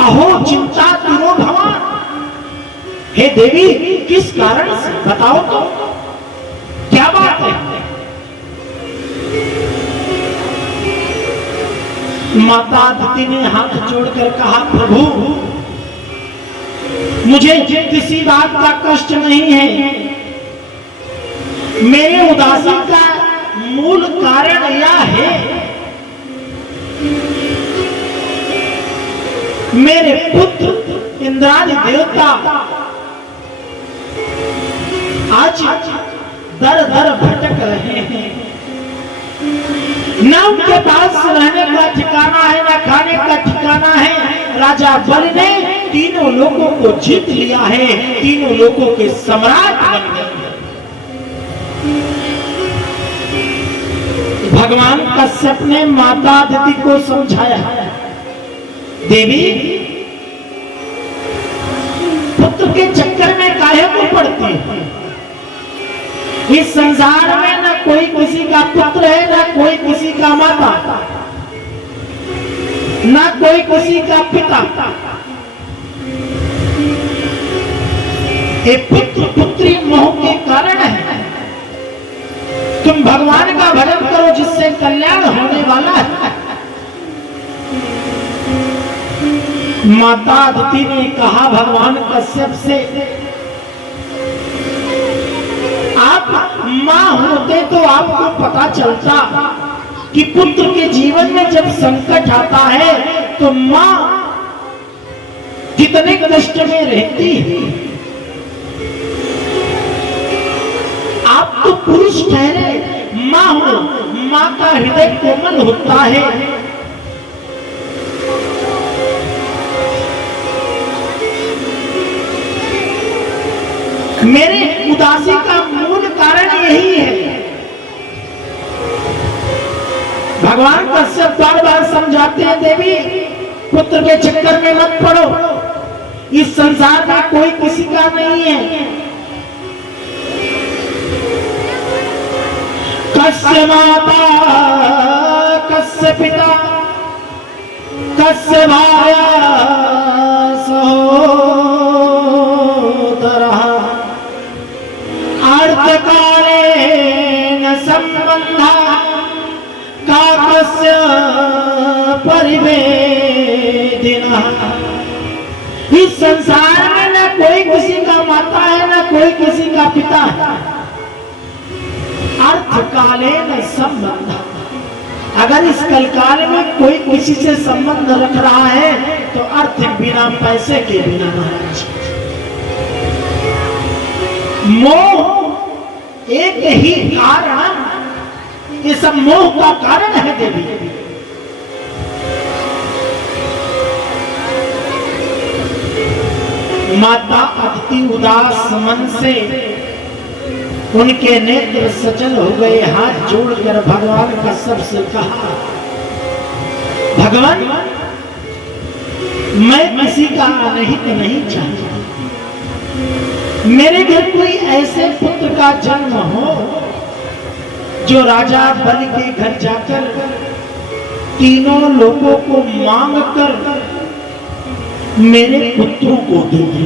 अहो चिंता तिरो भवान, हे देवी किस कारण से बताओ तो, क्या बात है? माता अदिति ने हाथ जोड़कर कहा, प्रभु मुझे किसी बात का कष्ट नहीं है, मेरे उदासी का मूल कारण यह है, मेरे पुत्र इंद्रादि देवता आज दर दर भटक रहे हैं, न उनके पास रहने का ठिकाना है, न खाने का ठिकाना है। राजा बलि ने तीनों लोगों को जीत लिया है, तीनों लोगों के सम्राट बन गए। भगवान कश्यप ने माता अदिति को समझाया, देवी पुत्र के चक्कर में काहे को पड़ती है? इस संसार में न कोई किसी का पुत्र है, न कोई किसी का माता, न कोई किसी का पिता। ये पुत्र पुत्री मोह के कारण है। तुम भगवान का भजन करो जिससे कल्याण होने वाला है। माता अदिति ने कहा भगवान कश्यप से, आप मां होते तो आपको पता चलता कि पुत्र के जीवन में जब संकट आता है तो मां कितने कष्ट में रहती है। आप तो पुरुष ठहरे, मां हो, मां का हृदय कोमल होता है। मेरे उदासी का मूल कारण यही है। भगवान कश्यप बार बार समझाते हैं, देवी पुत्र के चक्कर में मत पड़ो, इस संसार में कोई किसी का नहीं है। कस्य माता कस्य पिता कस्य भाया सहोदरः कालेन संबंधा काकस्य परिवेदिनः। इस संसार में न कोई किसी का माता है, न कोई किसी का पिता है। अर्थ कालेन संबंधा, अगर इस कलकाल में कोई किसी से संबंध रख रहा है तो अर्थ बिना पैसे के बिना महाराज। मोह एक ही कारण, ये सब मोह का कारण है देवी। माता अदिति उदास मन से, उनके नेत्र सचल हो गए। हाथ जोड़कर भगवान कश्यप से कहा, भगवान मैं किसी का अनहित नहीं चाहता, मेरे घर कोई ऐसे पुत्र का जन्म हो जो राजा बलि के घर जाकर तीनों लोगों को मांग कर मेरे पुत्रों को दे दे।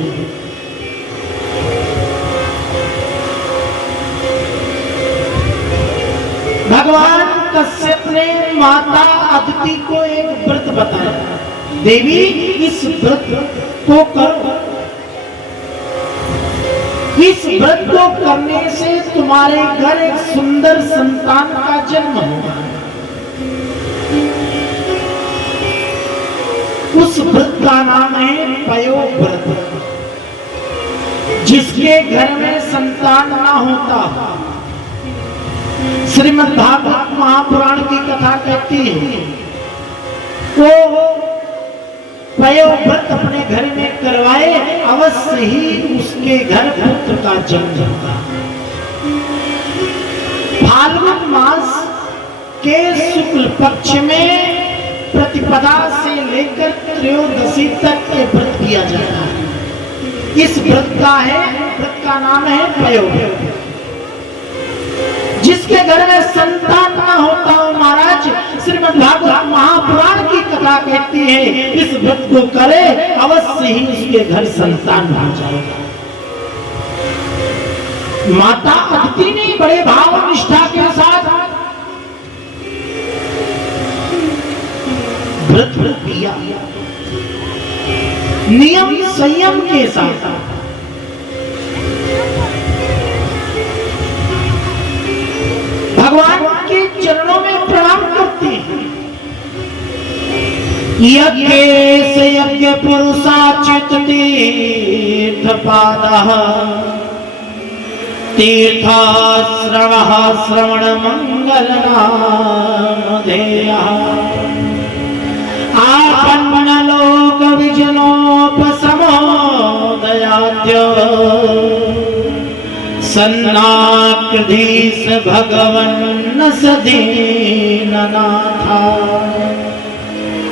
भगवान कश्यप ने माता अदिति को एक व्रत बताया, देवी इस व्रत को करो, इस व्रत को करने से तुम्हारे घर एक सुंदर संतान का जन्म होगा। उस व्रत का नाम है पयोव्रत। जिसके घर में संतान ना होता, श्रीमद् भागवत महापुराण की कथा कहती है, वो पयोव्रत अपने घर में करवाए, अवश्य ही उसके घर पुत्र का जन्म होगा। फाल्गुन मास के शुक्ल पक्ष में प्रतिपदा से लेकर त्रयोदशी तक ये व्रत किया जाता है। इस व्रत का नाम है पयोव्रत। जिसके घर में संतान न होता हो महाराज, श्रीमद् भागवत महापुराण की कथा कहती है, इस व्रत को करे अवश्य ही उसके घर संतान हो जाएगा। माता अदिति ने बड़े भाव निष्ठा के साथ व्रत किया, नियम संयम के साथ। भगवान के यज्ञेश यज्ञ पुरुषाचित तीर्थपादः तीर्थाश्रवः श्रवण मंगलनामधेयः आपन्नलोक विजनोपसमोदयाद्य सन्नाकृधीश भगवन् सदीननाथा।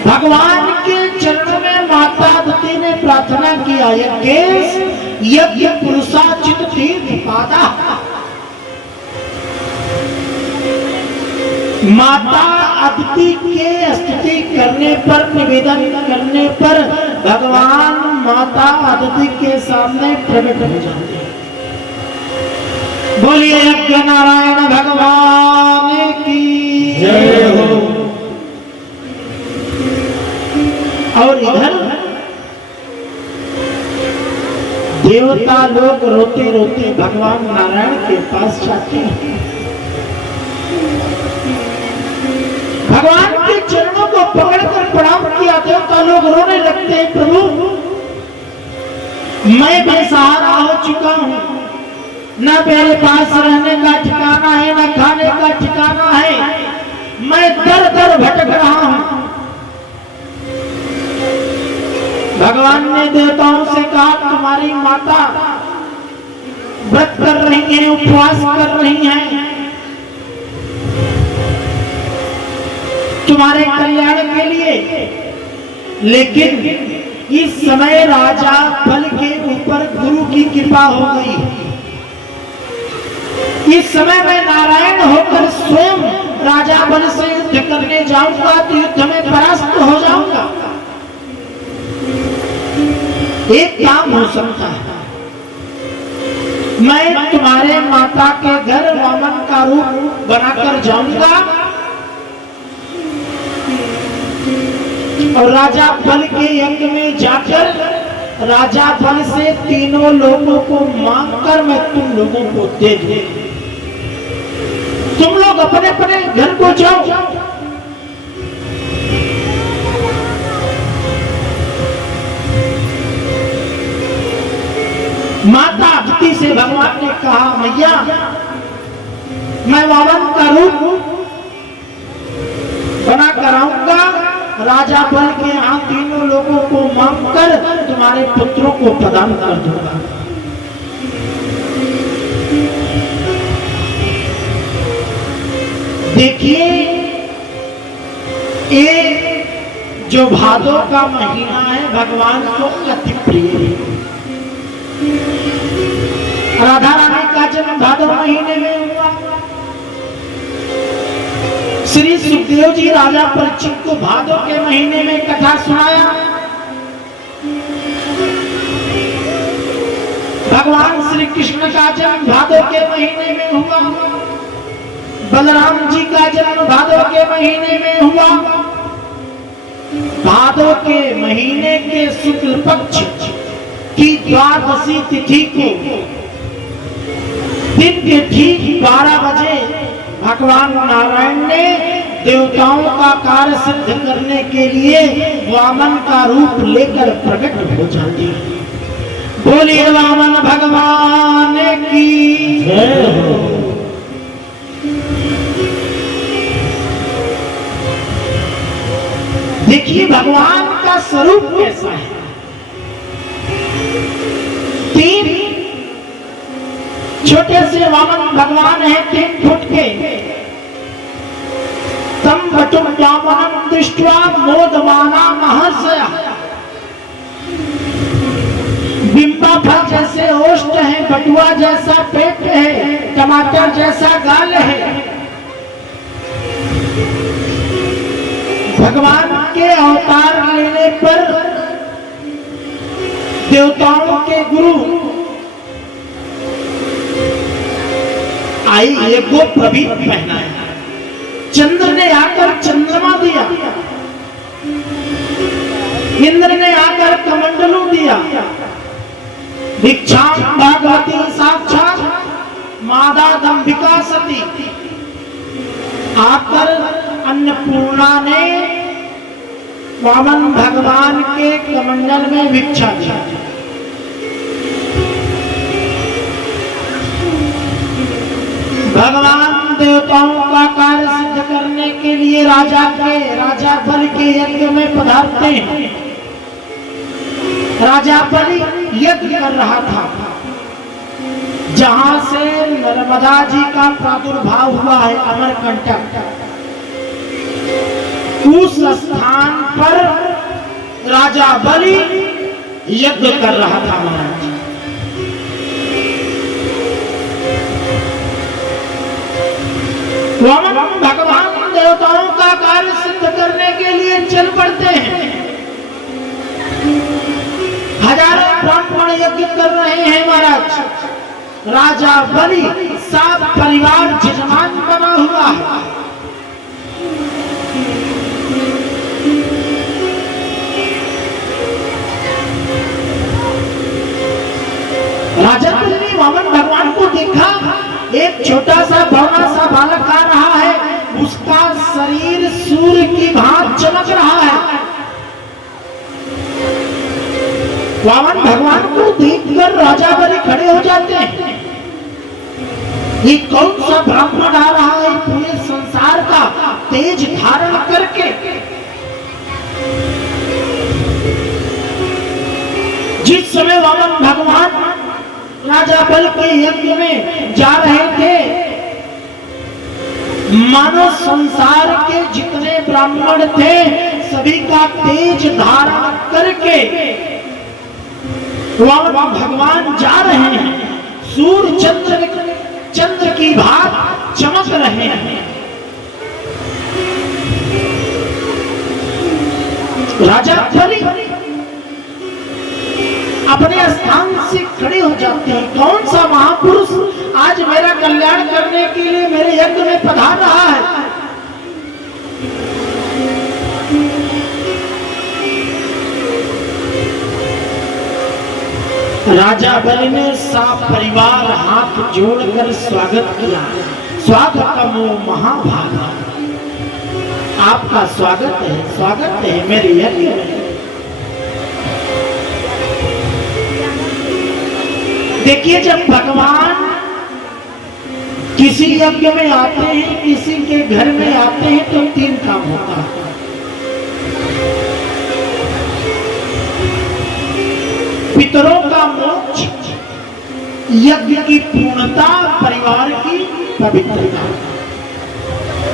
भगवान के चरणों में माता अदिति ने प्रार्थना किया, यज्ञेश यज्ञ पुरुषाचित तीर्थपादा। माता अदिति के स्तुति करने पर, निवेदन करने पर भगवान माता अदिति के सामने प्रकट हो जाते हैं। बोलिए यज्ञ नारायण भगवान की जय हो। और इधर देवता लोग रोते रोते भगवान नारायण के पास जाते हैं। भगवान के चरणों को पकड़कर प्रणाम किया। देवता लोग रोने लगते हैं, प्रभु मैं बेसहारा हो चुका हूं, न मेरे पास रहने का ठिकाना है, न खाने का ठिकाना है, मैं दर दर भटक रहा हूं। भगवान ने देवताओं से कहा, तुम्हारी माता व्रत कर रही है, उपवास कर रही हैं, तुम्हारे कल्याण के लिए। लेकिन इस समय राजा बल के ऊपर गुरु की कृपा हो गई। इस समय मैं नारायण होकर स्वयं राजा बल से युद्ध करने जाऊंगा तो युद्ध में परास्त हो जाऊंगा। एक काम हो सकता है, मैं तुम्हारे माता के घर वामन का रूप बनाकर जाऊंगा और राजा बल के यज्ञ में जाकर राजा बल से तीनों लोगों को मांगकर मैं तुम लोगों को दे दूं। तुम लोग अपने अपने घर को जाओ। माता अदिति से भगवान ने कहा, मैया मैं वामन का रूप बना कर आऊंगा, राजा बल के यहाँ तीनों लोगों को मांगकर तुम्हारे पुत्रों को प्रदान कर दूंगा। देखिए, ये जो भादो का महीना है भगवान को अति प्रिय है। राधा रानी का जन्म भादो महीने में हुआ। श्री सुखदेव जी राजा परीक्षित को भादो के महीने में कथा सुनाया। भगवान श्री कृष्ण का जन्म भादो के महीने में हुआ। बलराम जी का जन्म भादो के महीने में हुआ। भादो के महीने के शुक्ल पक्ष की द्वादशी तिथि को दिन के ठीक 12 बजे भगवान नारायण ने देवताओं का कार्य सिद्ध करने के लिए वामन का रूप लेकर प्रकट हो जाते हैं। बोलिए वामन भगवान की जय हो। देखिए भगवान का स्वरूप कैसा है। 3 छोटे से वामन भगवान है, 3 फुट के। तम वटुम वामनम दृष्ट्वा मोदमाना महर्षयः। बिंबा फल जैसे ओष्ठ है, बटुआ जैसा पेट है, टमाटर जैसा गाल है। भगवान के अवतार लेने पर देवताओं के गुरु आई एक को प्रभीत पहनाया। चंद्र ने आकर चंद्रमा दिया, इंद्र ने आकर कमंडलू दिया। दीक्षां भगवती साक्षात मादा दंभिका सती आकर अन्नपूर्णा ने वामन भगवान के कमंडल में भिक्षा दी। भगवान देवताओं का कार्य सिद्ध करने के लिए राजा बलि के यज्ञ में पधारते हैं। राजा बलि यज्ञ कर रहा था जहां से नर्मदा जी का प्रादुर्भाव हुआ है, अमरकंटक। उस स्थान पर राजा बलि यज्ञ कर रहा था महाराज। वामन भगवान देवताओं का कार्य सिद्ध करने के लिए चल पड़ते हैं। हजारों ब्राह्मण यज्ञ कर रहे हैं महाराज। राजा बलि सब परिवार जजमान बना हुआ है। राजा बलि ने वामन भगवान को देखा। एक छोटा सा भौना सा बालक आ रहा है, उसका शरीर सूर्य की भांति चमक रहा है। वामन भगवान को देखकर राजा बलि खड़े हो जाते हैं। ये कौन सा ब्राह्मण आ रहा है पूरे संसार का तेज धारण करके? जिस समय वामन भगवान राजा बलि के यज्ञ में जा रहे थे, मानो संसार के जितने ब्राह्मण थे सभी का तेज धारण करके वामन भगवान जा रहे हैं। सूर्य चंद्र की भांति चमक रहे हैं। राजा बलि अपने स्थान से खड़े हो जाते हैं। कौन सा महापुरुष आज मेरा कल्याण करने के लिए मेरे यज्ञ में पधार रहा है? राजा बलि ने सब परिवार हाथ जोड़कर स्वागत किया। स्वागतम महाभागा, आपका स्वागत है मेरे यज्ञ में। देखिए, जब भगवान किसी यज्ञ में आते हैं, किसी के घर में आते हैं तो तीन काम होता है। पितरों का मोक्ष, यज्ञ की पूर्णता, परिवार की पवित्रता।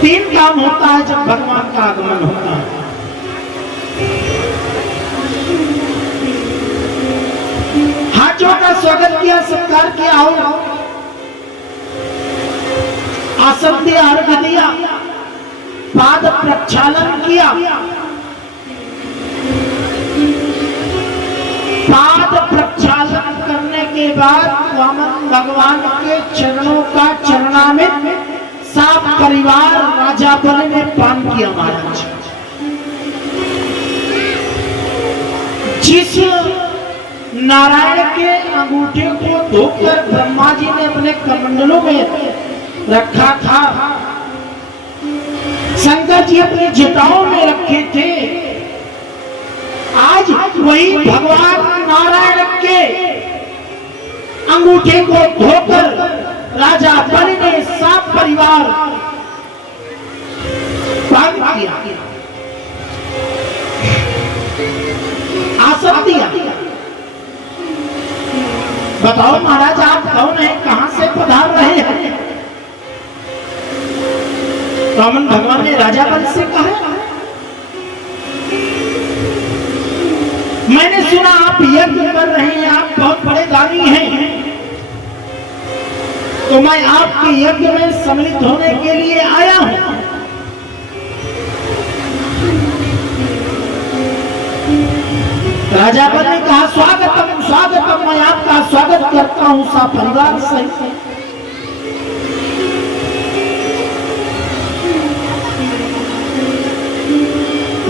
तीन काम होता है जब भगवान का आगमन होता है। हाथों का स्वागत किया, सत्कार किया, आसन दिया, अर्घ्य दिया, पाद प्रक्षालन किया। पाद प्रक्षालन करने के बाद वामन भगवान के चरणों का चरणामृत सब परिवार राजा बलि ने पान किया महाराज। जिस नारायण के अंगूठे को धोकर ब्रह्मा जी ने अपने कमंडलों में रखा था, शंकर जी अपने जटाओं में रखे थे, आज वही भगवान नारायण के अंगूठे को धोकर राजा बलि ने सब परिवार पान किया, आसन दिया। बताओ महाराज, आप कौन है, कहां से पधार रहे हैं? वामन भगवान ने राजा बलि से कहा, मैंने सुना आप यज्ञ कर रहे हैं, आप बहुत बड़े दानी हैं, तो मैं आपके यज्ञ में सम्मिलित होने के लिए आया हूं। राजा बलि ने कहा, स्वागतम स्वागतम, मैं आपका स्वागत करता हूं सब परिवार सहित।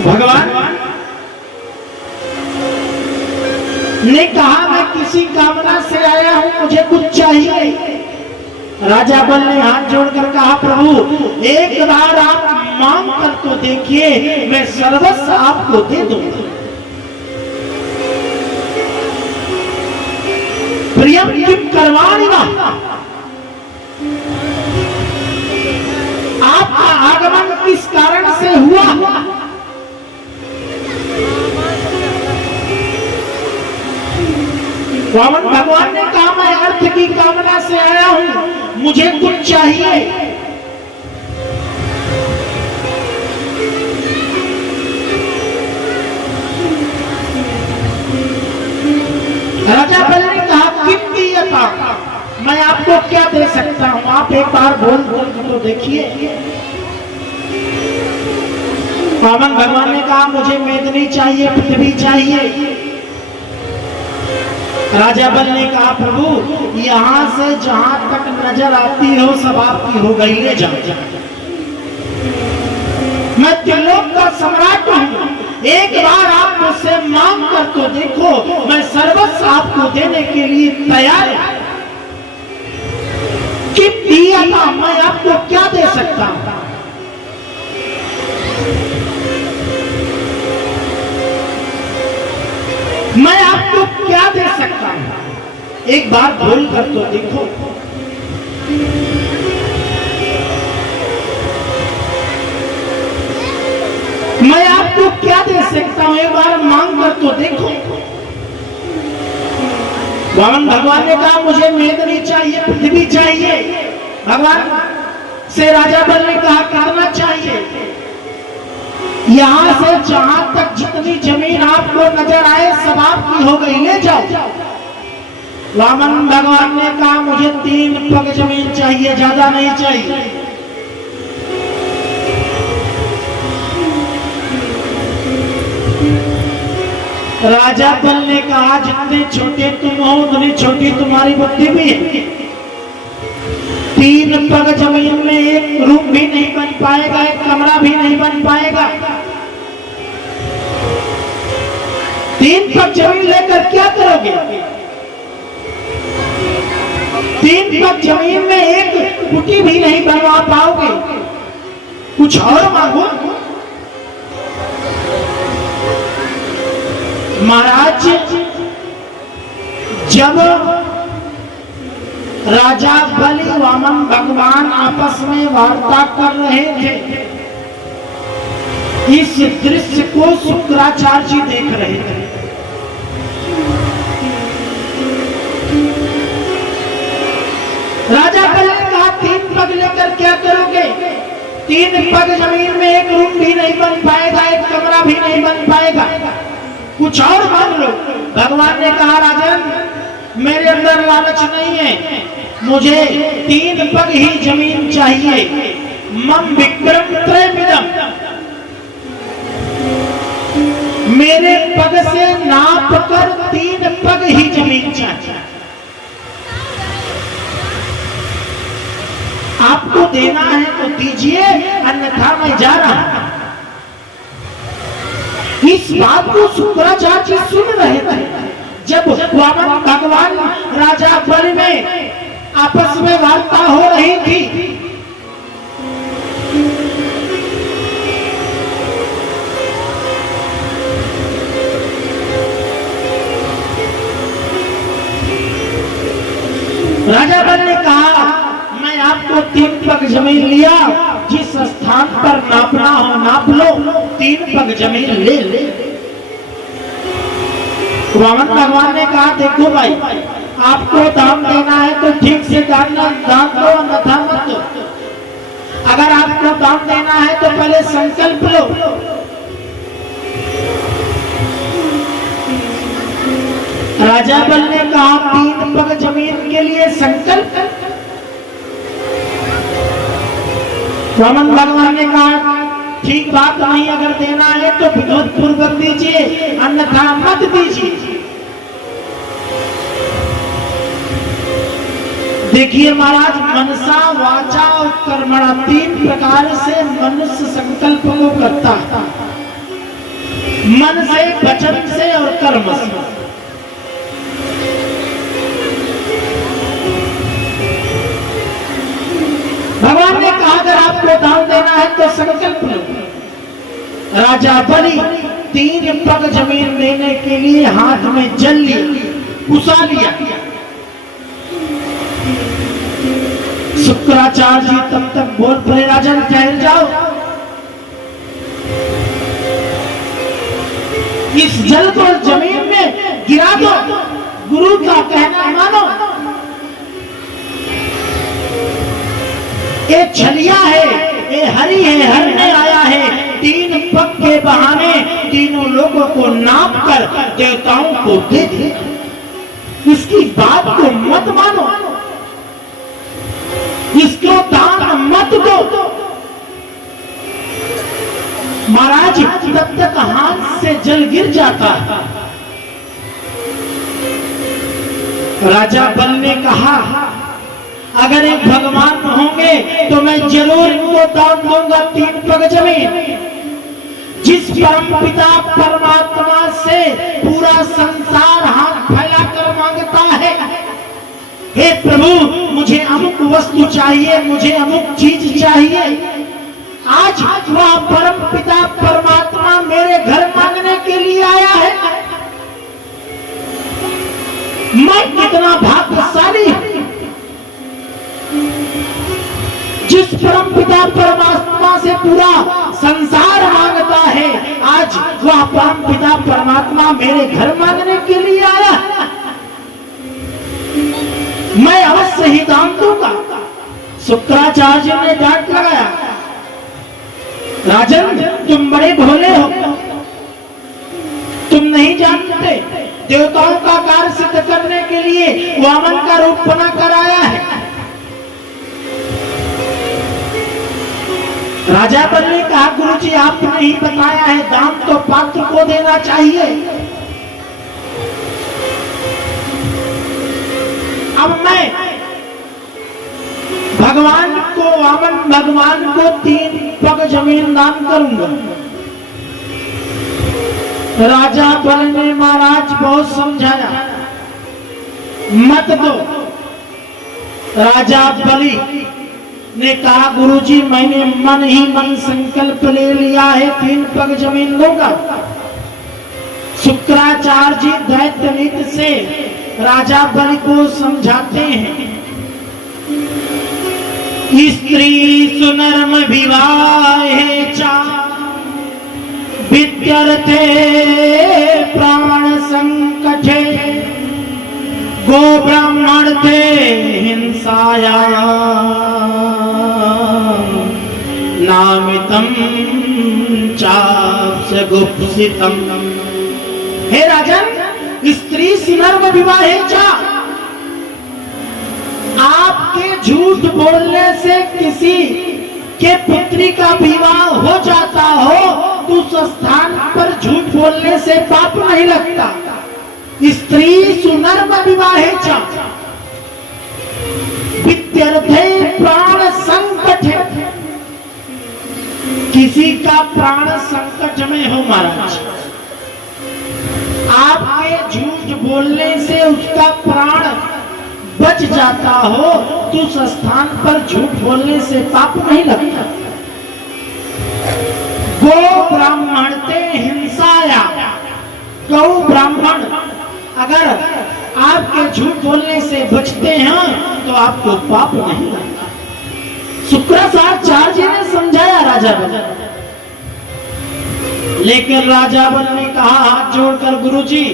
भगवान ने कहा, मैं किसी कामना से आया हूं, मुझे कुछ चाहिए। राजा बलि ने हाथ जोड़कर कहा, प्रभु एक बार आप मांग कर तो देखिए, मैं सर्वस्व आपको दे दूंगा। प्रियम किम करवाणी ना, आपका आगमन किस कारण से हुआ? वामन भगवान ने कहा, मैं अर्थ की कामना से आया हूं, मुझे कुछ चाहिए। राजा बल ने कहा, किम दीयता, मैं आपको क्या दे सकता हूं? आप एक बार बोल तो देखिए। वामन भगवान ने कहा, मुझे मेदिनी चाहिए, पृथ्वी चाहिए। राजा बल ने कहा, प्रभु यहां से जहां तक नजर आती हो सब आपकी हो गई, ले जाओ। मैं त्रिलोक का सम्राट हूं, एक बार आप मुझसे मांग कर तो देखो, मैं सर्वस्व आपको देने के लिए तैयार हूं। कि दिया था, मैं आपको क्या दे सकता हूं? मैं आपको क्या दे सकता हूं? एक बार बोल कर तो देखो। मैं आपको क्या दे सकता हूं? एक बार मांग कर तो देखो। वामन भगवान ने कहा, मुझे मेदिनी चाहिए, पृथ्वी चाहिए। भगवान से राजा बल ने कहा, करना चाहिए। यहां से जहां तक जितनी जमीन आपको नजर आए सब आपकी हो गई, ले जाओ। वामन भगवान ने कहा, मुझे 3 पग जमीन चाहिए, ज्यादा नहीं चाहिए। राजा बल ने कहा, जितने छोटे तुम हो उतनी छोटी तुम्हारी बुद्धि भी है। 3 पग जमीन में एक रूम भी नहीं बन पाएगा, एक कमरा भी नहीं बन पाएगा। 3 पग जमीन लेकर क्या करोगे? 3 पग जमीन में एक कुटी भी नहीं बनवा पाओगे, कुछ और मांगो। महाराज जब राजा बलि वामन भगवान आपस में वार्ता कर रहे थे, इस दृश्य को शुक्राचार्य जी देख रहे थे। राजा बल ने कहा, 3 पग लेकर क्या करोगे? 3 पग जमीन में एक रूम भी नहीं बन पाएगा, एक कमरा भी नहीं बन पाएगा, कुछ और मांग लो। भगवान ने कहा, राजन मेरे अंदर लालच नहीं है, मुझे 3 पग ही जमीन चाहिए। मम विक्रम त्रयमिदं, मेरे पग से नाप कर 3 पग ही जमीन चाहिए। आपको देना है तो दीजिए, अन्यथा मैं जा रहा हूं। इस बात को शुक्राचार्य जी सुन रहे थे। जब वामन भगवान राजा बल में आपस में वार्ता हो रही थी, राजा बल ने कहा, मैं आपको 3 पग जमीन लिया, जिस स्थान पर नापना हो नाप लो, 3 पग जमीन ले ले। वामन भगवान ने कहा, देखो भाई, आपको दाम देना है तो ठीक से दाम दो, अन्यथा मत दो। अगर आपको दाम देना है तो पहले संकल्प लो। राजा बल ने कहा, 3 पग जमीन के लिए संकल्प। वामन भगवान ने कहा, ठीक बात नहीं, अगर देना है तो विनोदपूर्वक दीजिए, अन्यथा मत दीजिए। देखिए महाराज, मनसा वाचा और कर्मणा 3 प्रकार से मनुष्य संकल्प को करता है, मन से, वचन से और कर्म से। भगवान ने कहा, अगर आप आपको दान देना है तो संकल्प लो। राजा बलि 3 पग जमीन देने के लिए हाथ में जल लिया, उसा लिया। शुक्राचार्य जी तब तक बोल पड़े, राजन ठहर जाओ, इस जल को जमीन में गिरा दो, गुरु का कहना मानो। ये छलिया है, ये हरि है, हरने आया है। 3 पग के बहाने तीनों लोगों को नाप कर देवताओं को दे दिया। इसकी बात को मत मानो, इसको दान मत दो। महाराज तब तक हाथ से जल गिर जाता है। राजा बल ने कहा, अगर एक भगवान होंगे तो मैं जरूर इनको दान दूंगा 3 पग जमीन। जिस परम पिता परमात्मा से पूरा संसार हाथ फैलाकर मांगता है, हे प्रभु मुझे अमुक वस्तु चाहिए, मुझे अमुक चीज चाहिए, आज वह परम पिता परमात्मा मेरे घर मांगने के लिए आया है। मैं कितना भाग्यशाली हूं। जिस परम पिता परमात्मा से पूरा संसार मांगता है, आज वह परम पिता परमात्मा मेरे घर मांगने के लिए आया है। मैं अवश्य ही दान दूंगा। शुक्राचार्य ने डांट लगाया, राजन तुम बड़े भोले हो, तुम नहीं जानते देवताओं का कार्य सिद्ध करने के लिए वामन का रूप बना कर आया है। राजा बल ने कहा, गुरुजी आपने ही बताया है दान तो पात्र को देना चाहिए। अब मैं भगवान को, वामन भगवान को 3 पग जमीन दान करूंगा। राजा बल ने महाराज बहुत समझाया, मत दो। राजा बलि ने कहा, गुरुजी मैंने मन ही मन संकल्प ले लिया है, 3 पग जमीन दूंगा। शुक्राचार्य जी दैत्य नीति से राजा बलि को समझाते हैं, स्त्री सुनर्म विवाहे चा विद्यर्थे प्राण संकटे गो ब्राह्मण थे हिंसाया नामितम चाप्स गुप्सितम। हे राजन, स्त्री सुनर्म विवाहे चा, आपके झूठ बोलने से किसी के पुत्री का विवाह हो जाता हो तो उस स्थान पर झूठ बोलने से पाप नहीं लगता। स्त्री सुनर्म विवाहे च विद्यर्थे प्राण संकट, किसी का प्राण संकट में हो महाराज, आपके झूठ बोलने से उसका प्राण बच जाता हो तो उस स्थान पर झूठ बोलने से पाप नहीं लगता। गो ब्राह्मण ते हिंसाया, गौ ब्राह्मण अगर आपके झूठ बोलने से बचते हैं तो आपको पाप नहीं लगता। शुक्राचार्य ने समझाया राजा बल, लेकिन राजा बल ने कहा हाथ जोड़कर, गुरुजी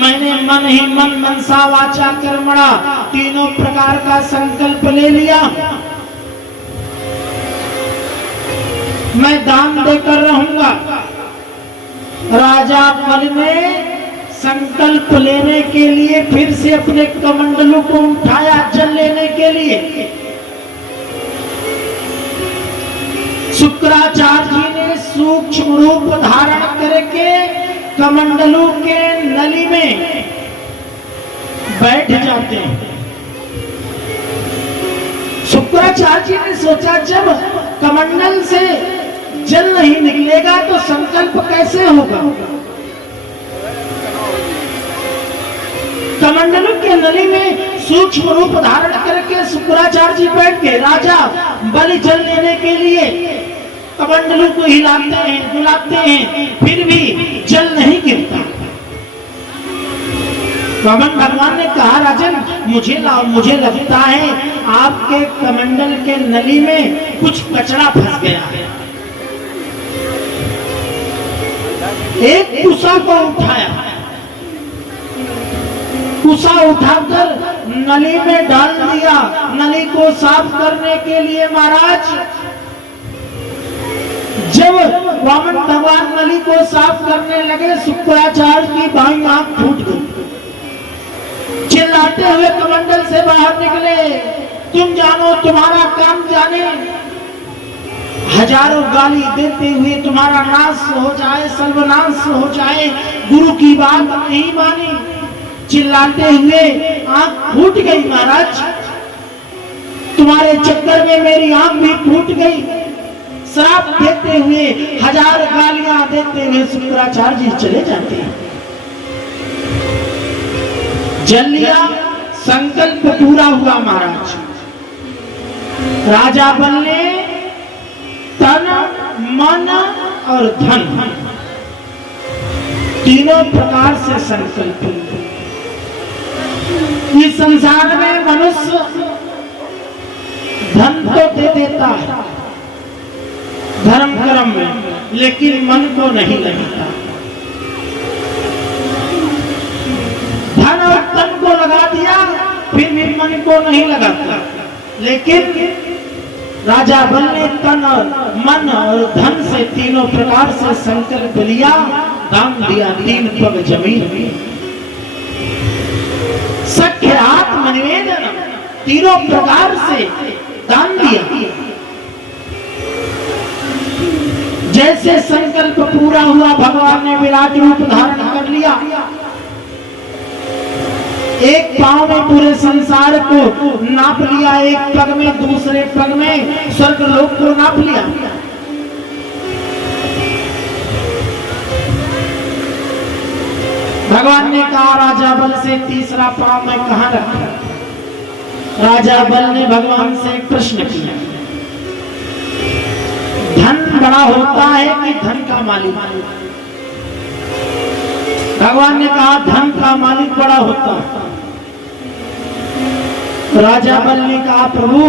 मैंने मन ही मन मनसा वाचा कर्मणा 3 प्रकार का संकल्प ले लिया, मैं दान देकर रहूंगा। राजा बल ने संकल्प लेने के लिए फिर से अपने कमंडलों को उठाया जल लेने के लिए। शुक्राचार्य जी ने सूक्ष्म रूप धारण करके कमंडलों के नली में बैठ जाते हैं। शुक्राचार्य जी ने सोचा, जब कमंडल से जल नहीं निकलेगा तो संकल्प कैसे होगा। कमंडलों के नली में सूक्ष्म रूप धारण करके शुक्राचार्य जी बैठ के राजा बलि जल लेने के लिए कमंडलू को हिलाते हैं, बुलाते हैं, फिर भी जल नहीं गिरता। वामन भगवान ने कहा राजन मुझे लगता है आपके कमंडल के नली में कुछ कचरा फंस गया है। एक कुसा को उठाया, कुसा उठाकर नली में डाल दिया नली को साफ करने के लिए। महाराज जब वामन भगवान नली को साफ करने लगे शुक्राचार्य की बाईं आंख फूट गई। चिल्लाते हुए कमंडल से बाहर निकले, तुम जानो तुम्हारा काम जाने। हजारों गाली देते हुए तुम्हारा नाश हो जाए, सर्वनाश हो जाए, गुरु की बात नहीं मानी। चिल्लाते हुए आंख फूट गई। महाराज तुम्हारे चक्कर में मेरी आंख भी फूट गई। श्राप देते हुए, हजार गालियां देते हुए शुक्राचार्य जी चले जाते हैं। जल लिया, संकल्प पूरा हुआ। महाराज राजा बनने तन मन और धन तीनों प्रकार से संकल्प। इस संसार में मनुष्य धन तो दे देता है धर्म कर्म में, लेकिन मन को नहीं लगाता। धन और तन को लगा दिया, फिर भी मन को नहीं लगाता। लेकिन राजा बल ने तन और मन और धन से तीनों प्रकार से संकल्प लिया, दान दिया 3 पग जमीन। सख्य आत्म निवेदन तीनों प्रकार से दान दिया। जैसे संकल्प पूरा हुआ, भगवान ने विराट रूप धारण कर लिया। एक पांव में पूरे संसार को नाप लिया, एक पग में, दूसरे पग में स्वर्ग लोक को नाप लिया। भगवान ने कहा राजा बल से तीसरा पांव मैं कहां रखूं? राजा बल ने भगवान से एक प्रश्न किया, धन बड़ा होता है कि धन का मालिक? भगवान ने कहा धन का मालिक बड़ा होता है। राजा बल ने कहा प्रभु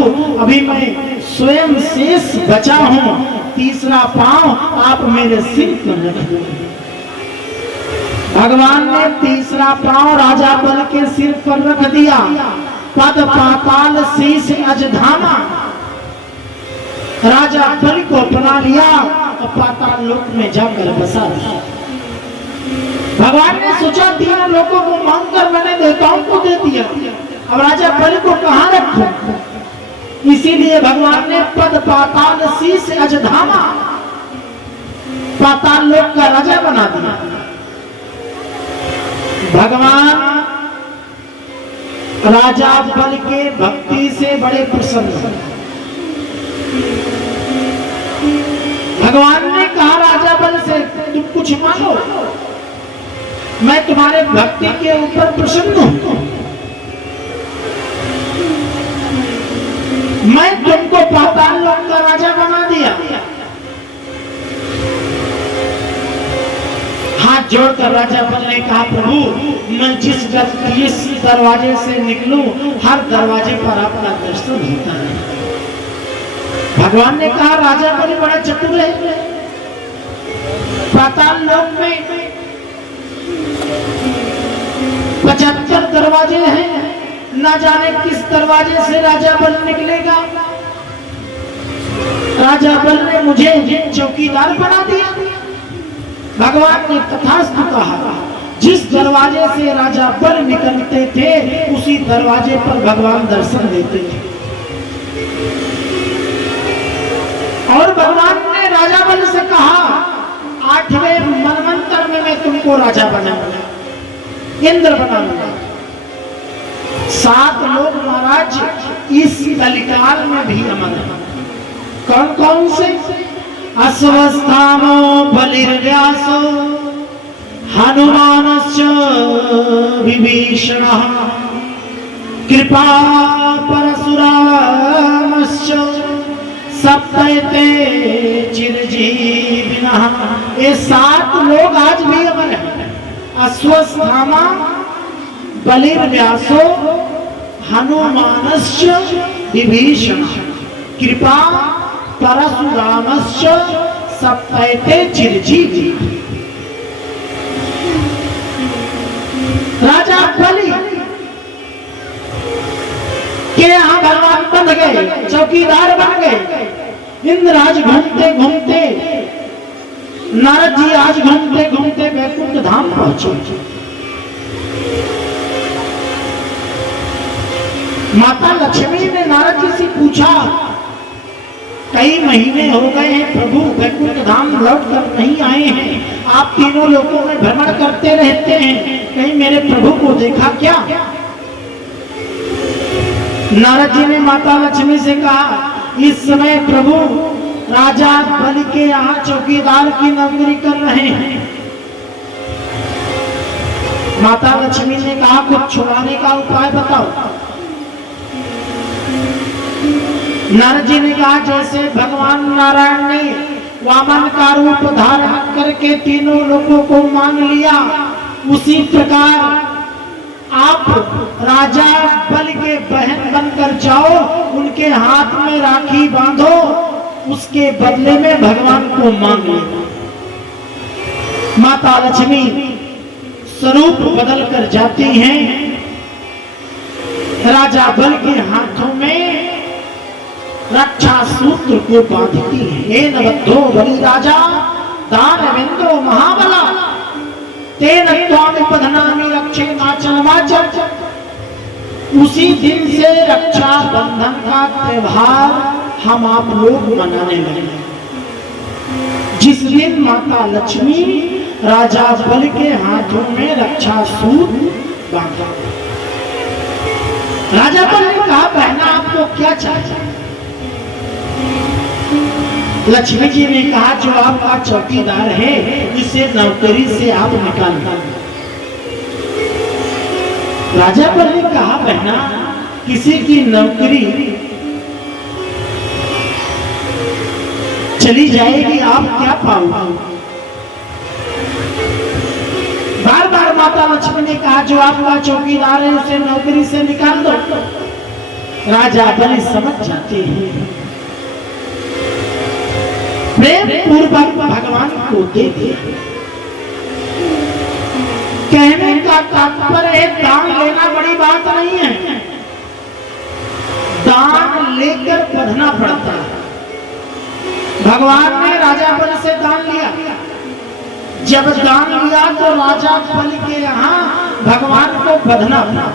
अभी मैं स्वयं शेष बचा हूं, तीसरा पांव आप मेरे सिर पर रखो। भगवान ने तीसरा पांव राजा बल के सिर पर रख दिया। पद पाताल शीश अजधामा। राजा बल को अपना लिया और पाताल लोक में जाकर बसा दिया। भगवान ने सोचा तीनों लोगों को मांगकर मैंने देवताओं को दे दिया, अब राजा बल को कहां रखूं? इसीलिए भगवान ने पद पाताल शीश अजधामा, पाताल लोक का राजा बना दिया। भगवान राजा बल के भक्ति से बड़े प्रसन्न। भगवान ने कहा राजा बल से तुम कुछ मांगो, मैं तुम्हारे भक्ति के ऊपर प्रसन्न हूं। मैं तुमको पाताल लोक का राजा बना दिया। हाथ जोड़कर राजा बल ने कहा प्रभु मैं जिस दरवाजे से निकलूं हर दरवाजे पर आपका दर्शन होता है। भगवान ने कहा राजा बल बड़ा चतुर है। पाताल लोक में 75 दरवाजे हैं, ना जाने किस दरवाजे से राजा बल निकलेगा। राजा बल ने मुझे चौकीदार बना दिया। भगवान ने तथास्तु कहा। जिस दरवाजे से राजा बल निकलते थे उसी दरवाजे पर भगवान दर्शन देते थे। और भगवान ने राजा बल से कहा 8वें मनवंतर में मैं तुमको राजा बनाऊंगा, इंद्र बनाऊंगा। 7 लोग महाराज इस कलिकाल में भी अमर है। कौन कौन से? अश्वस्थानो बलिर्व्यासो हनुमानश्च विभीषणः कृपा परशुरामश्च सप्तैते चिरजीविनः। ये 7 लोग आज भी अमर हैं। अश्वत्थामा, बलिर्व्यासो, हनुमानश्च विभीषण, कृपा परशुरामश्च सप्तैते चिरजीवी। राजा बलि के यहाँ भगवान बन गए, चौकीदार बन गए। इंद्रराज घूमते घूमते, नारद जी आज घूमते घूमते वैकुंठ धाम पहुंचे। माता लक्ष्मी ने नारद जी से पूछा, कई महीने हो गए हैं प्रभु, वैकुंठ धाम लौट कर नहीं आए हैं। आप तीनों लोगों में भ्रमण करते रहते हैं, कहीं मेरे प्रभु को देखा क्या? नारद जी ने माता लक्ष्मी से कहा, इस समय प्रभु राजा बलि के यहाँ चौकीदार की नौकरी कर रहे हैं। माता लक्ष्मी ने कहा, कुछ छुड़ाने का उपाय बताओ। नारद जी ने कहा, जैसे भगवान नारायण ने वामन का रूप धारण करके तीनों लोगों को मान लिया, उसी प्रकार आप राजा बलि के बहन बनकर जाओ, उनके हाथ में राखी बांधो, उसके बदले में भगवान को मांग लो। माता लक्ष्मी स्वरूप बदल कर जाती हैं, राजा बलि के हाथों में रक्षा सूत्र को बांधती है। हे नवद्धो बलि राजा दानवेंद्रो महाबला, तेन त्वामि पधनामि रक्षे माचल माचल। उसी दिन से रक्षा बंधन का त्योहार हम आप लोग मनाने लगे। जिस दिन माता लक्ष्मी राजा बलि के हाथों में रक्षा सूत्र बांधा। राजा बलि ने कहा, बहना आपको क्या चाहिए? लक्ष्मी जी ने कहा, जो आपका चौकीदार है इसे नौकरी से आप निकाल दो। राजा बलि ने कहा, बहना किसी की नौकरी चली जाएगी, आप क्या पाओगे? बार बार माता लक्ष्मी ने कहा, जो आपका चौकीदार है उसे नौकरी से निकाल दो। राजा बलि समझ जाते हैं, प्रेम पूर्वक भगवान को दे दिया। कहने का तात्पर्य है, दान लेना बड़ी बात नहीं है, दान लेकर बढ़ना पड़ता है। भगवान ने राजा बलि से दान लिया। जब दान लिया तो राजा बलि के यहाँ भगवान को बंधना पड़ा।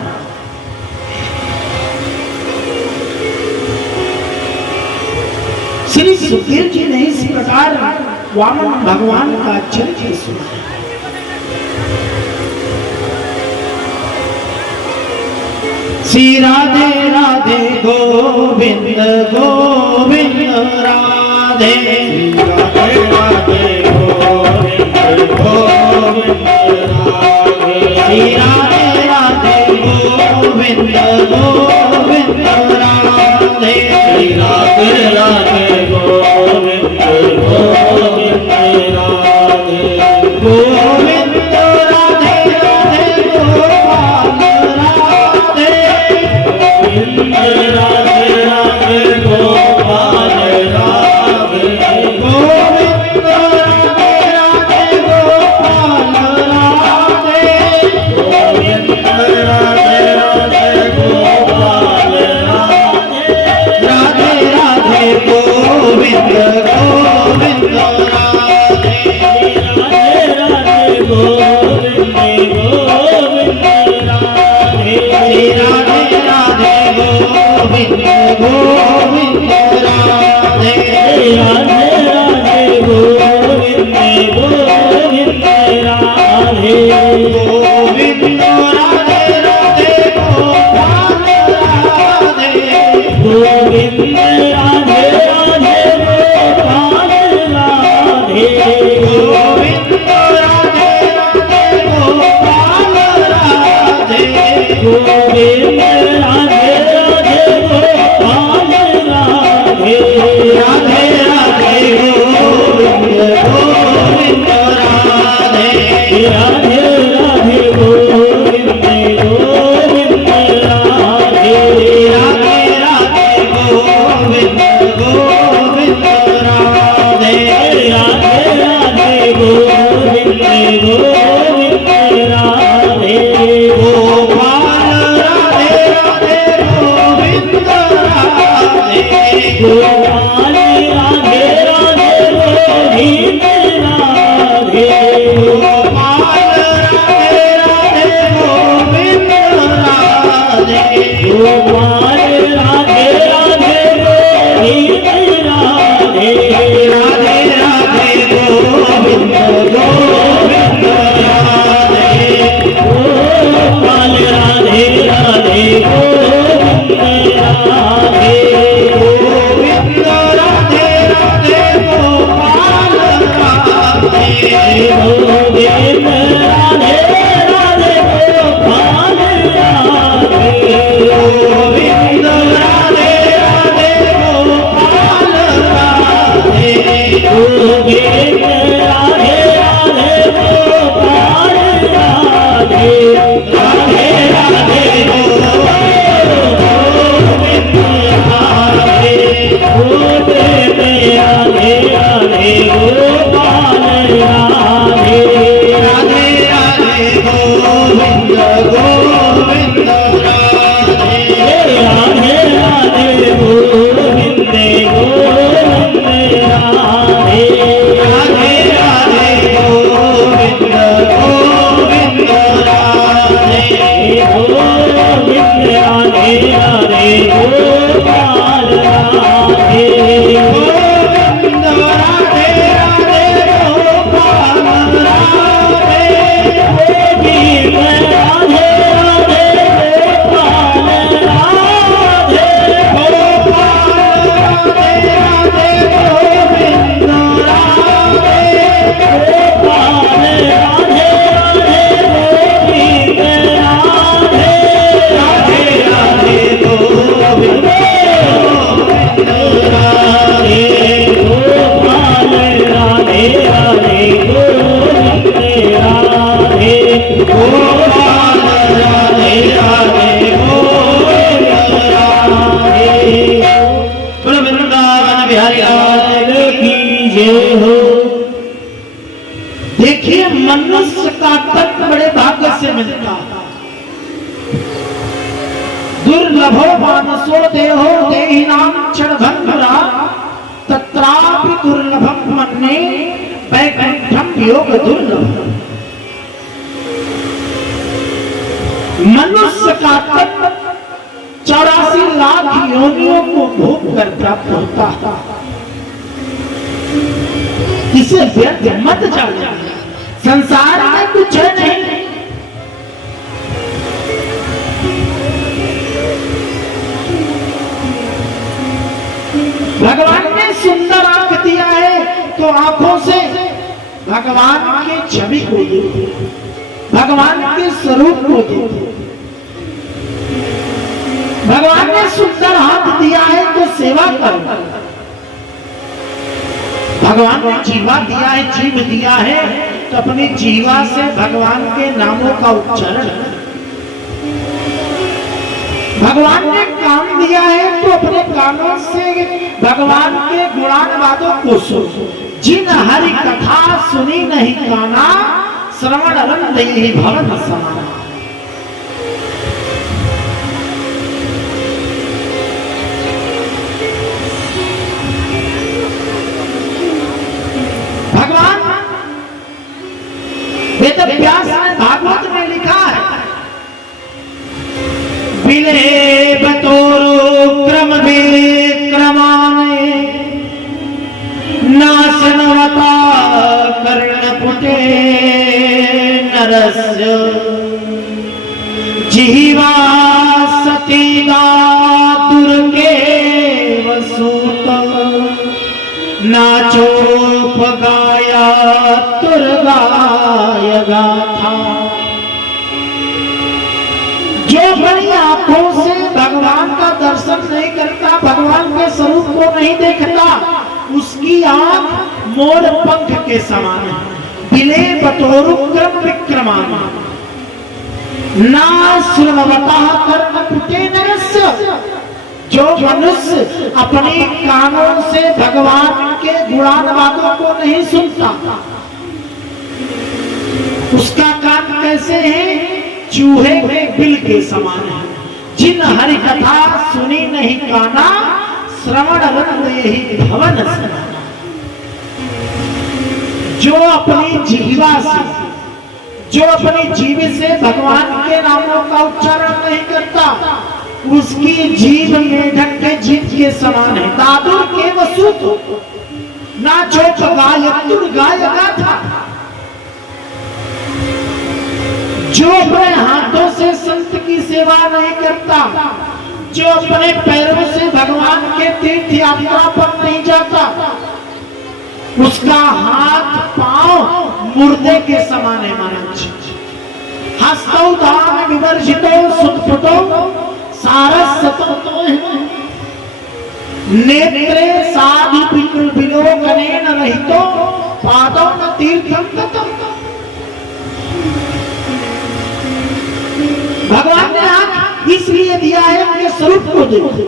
श्री सुखदेव जी ने इस प्रकार वामन भगवान का चरित्र सुना। श्री राधे राधे गोविंद गोविंद राधे, राधे राधे गोविंद गोविंद राधे, श्री राधे राधे गोविंद गोविंद राधे, श्री राधे राधे गोविंद गोविंद राधे, गोविंद राधे राधे गोपाल राधे, गोविंद राधे राधे गोपाल राधे, गोविंद राधे राधे गोपाल राधे, गोविंद राधे राधे गोपाल राधे, राधे राधे गोविंद गोविंद राधे, राधे राधे गोविंद गोविंद राधे, राधे राधे गोविंद गोविंद राधे, राधे राधे गोविंद गोविंद राधे, गोविंद राधे राधे गोपाल राधे, गोविंद राधे राधे गोपाल राधे, गोविंद राधे राधे गोपाल राधे, गोविंद राधे गोविंद राधे गोपाल राधे राधे गोविंद राधे गोपाल राधे राधे गोविंद राधे गोपाल राधे राधे गोविंद राधे गोपाल राधे राधे गोविंद राधे राधे राधे गोविंद गोविंद राधे गोपाल राधे राधे गोविंद राधे गोविंद राधे राधे गोपाल राधे गोविंद राधे राधे गोपाल राधे गोविंद राधे राधे गोपाल राधे गोविंद राधे राधे गोपाल राधे राधे राधे गोविंद राधे गोविंद राधे राधे गोपाल राधे राधे राधे गोविंद गोविंद राधे राधे राधे गोविंद गोविंद राधे राधे राधे गोविंद गोविंद राधे गोविंद राधे राधे गोपाल राधे गोविंद राधे राधे गोपाल राधे गोविंद राधे राधे गोपाल राधे गोपाल राधे राधे गोविंद राधे गोपाल राधे राधे गोविंद राधे राधे राधे गोविंद राधे गोपाल राधे राधे गोविंद राधे गोपाल राधे राधे गोविंद राधे। बोलो वृंदावन बिहारी लाल की जय हो। देखिए मनुष्य का तन बड़े भाग्य से मिलता है। दुर्लभो मानसो देहो देहिनां क्षणभंगुरा तत्रापि दुर्लभं मन्ये वैकुंठं योग दुर्लभ। मनुष्य का तन 84 लाख योनियों को भोग कर प्राप्त होता है। इसे व्यर्थ मत जाना, संसार में कुछ नहीं। भगवान ने सुंदर आंख दिया है तो आंखों से भगवान की छवि को देखो, भगवान के स्वरूप को देखो। भगवान ने सुंदर हाथ दिया है तो सेवा करो। भगवान ने जीवा दिया है, जीव दिया है तो अपनी जीवा से भगवान के नामों का उच्चारण। भगवान ने कान दिया है तो अपने कानों से भगवान के गुणानुवादों को सुनो। जिन हरि कथा सुनी नहीं काना श्रवण रंग ही भवन समाना। भगवान वेद व्यास ने भागवत में लिखा है बिले बतोरो क्रम विक्रमाने नाशनवता कर्णपुटे नरस्य जीवा सतीदा दुर्गे वसूत नाचोपगाया तुर्गाय गाथा। जो बड़ी आंखों से भगवान का दर्शन नहीं करता, भगवान के स्वरूप को नहीं देखता, उसकी आंख मोर पंख के समान है। बिले बतोरुक्रम विक्रमान ना श्रवतः कर्णपुटे नरस्य। जो मनुष्य अपने कानों से भगवान के गुणानुवादों को नहीं सुनता, उसका कान कैसे है? चूहे के बिल के समान है। जिन हरि कथा सुनी नहीं काना, श्रवण रंग यही भवन सना। जो अपनी जीवा से, जो अपनी जीव से भगवान के नामों का उच्चारण नहीं करता, उसकी जीव मेढक के जीव के समान है। दादुर के वसुत ना चोप गायतुर गाय गाथा। जो अपने हाथों से संत की सेवा नहीं करता, जो अपने पैरों से भगवान के तीर्थ यात्रा पर नहीं जाता, उसका हाथ पांव मुर्दे के समान है महाराज। हस्तौ दान विवर्जितो सुतपुतो सारस्वतो नेत्रे साधु विलोकनेन रहितो पादौ न तीर्थं गतम्। भगवान ने आंख इसलिए दिया है उनके स्वरूप को देखो।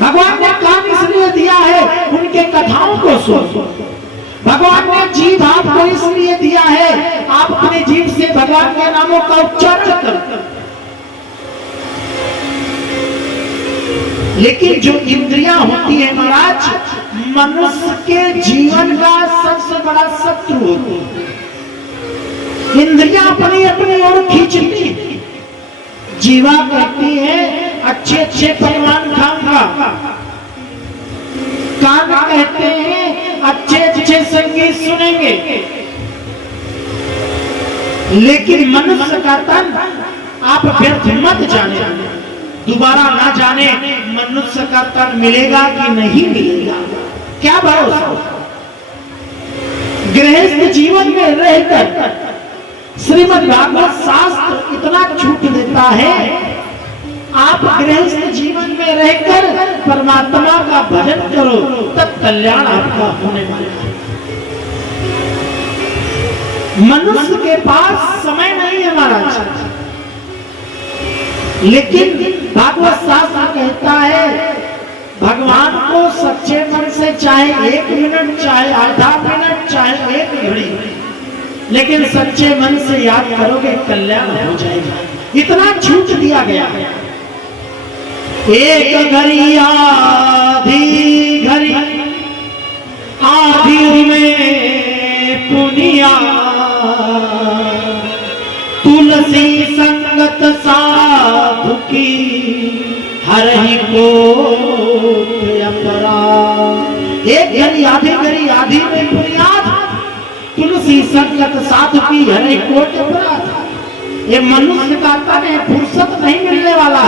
भगवान ने कान इसलिए दिया है उनके कथाओं को सुनो। भगवान ने जीभ आपको इसलिए दिया है आप अपने जीभ से भगवान के नामों का उच्चारण करो। लेकिन जो इंद्रियां होती है महाराज, मनुष्य के जीवन का सबसे बड़ा शत्रु होती है। इंद्रियां अपनी अपनी ओर खींचती है। जीवा कहती है अच्छे अच्छे पकवान खाऊंगा, कान कहते हैं अच्छे अच्छे संगीत सुनेंगे। लेकिन मनुष्य का तन आप व्यर्थ मत जाने, दोबारा ना जाने मनुष्य का तन मिलेगा कि नहीं मिलेगा, क्या भरोसा। गृहस्थ जीवन में रहकर श्रीमद् भागवत शास्त्र इतना छूट देता है, आप गृहस्थ जीवन में रहकर परमात्मा का भजन करो, तब कल्याण आपका होने वाला है। मनुष्य के पास समय नहीं है महाराज, लेकिन भागवत शास्त्र कहता है भगवान को सच्चे मन से चाहे 1 मिनट, चाहे आधा मिनट, चाहे 1 घड़ी, लेकिन सच्चे मन से याद करोगे कल्याण हो जाएगा। इतना छूट दिया गया है। एक घड़ी आधी घड़ी, आधी में पुनिया, तुलसी संगत साधु की हरहि कोट अपराध। एक घड़ी आधी घड़ी, आधी में पुनियाद, तुलसी संगत साधु की हरहि कोट अपराध। ये मनुष्य का तन है, फुर्सत नहीं मिलने वाला।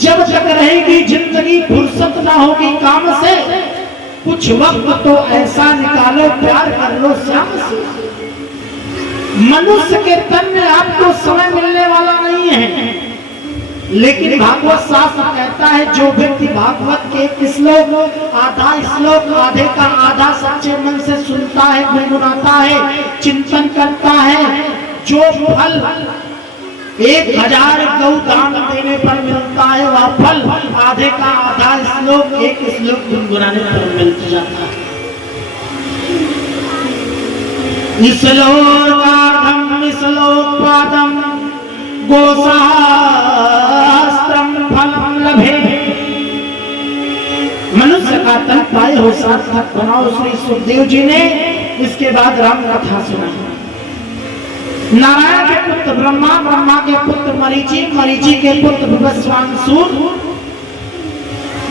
जब तक रहेगी जिंदगी फुर्सत ना होगी काम से, कुछ वक्त तो ऐसा निकालो प्यार कर लो श्याम से। मनुष्य के तन में आपको समय मिलने वाला नहीं है। लेकिन भागवत शास्त्र कहता है जो व्यक्ति भागवत के एक श्लोक, आधा श्लोक, आधे का आधा सच्चे मन से सुनता है, गुनगुनाता है, चिंतन करता है, जो फल 1000 गौ दान देने पर मिलता है, वह फल आधे का आधा श्लोक, एक श्लोक गुनगुनाने पर मिल जाता है। श्लोकार्धम श्लोकपादम गोसहस्त्रम फलम लभे। मनुष्य का तन पाए हो सार्थक बनाओ। श्री सुखदेव जी ने इसके बाद राम कथा सुनाई। नारायण के पुत्र ब्रह्मा, ब्रह्मा के पुत्र मरीचि, मरीचि के पुत्र विवस्वांसूर,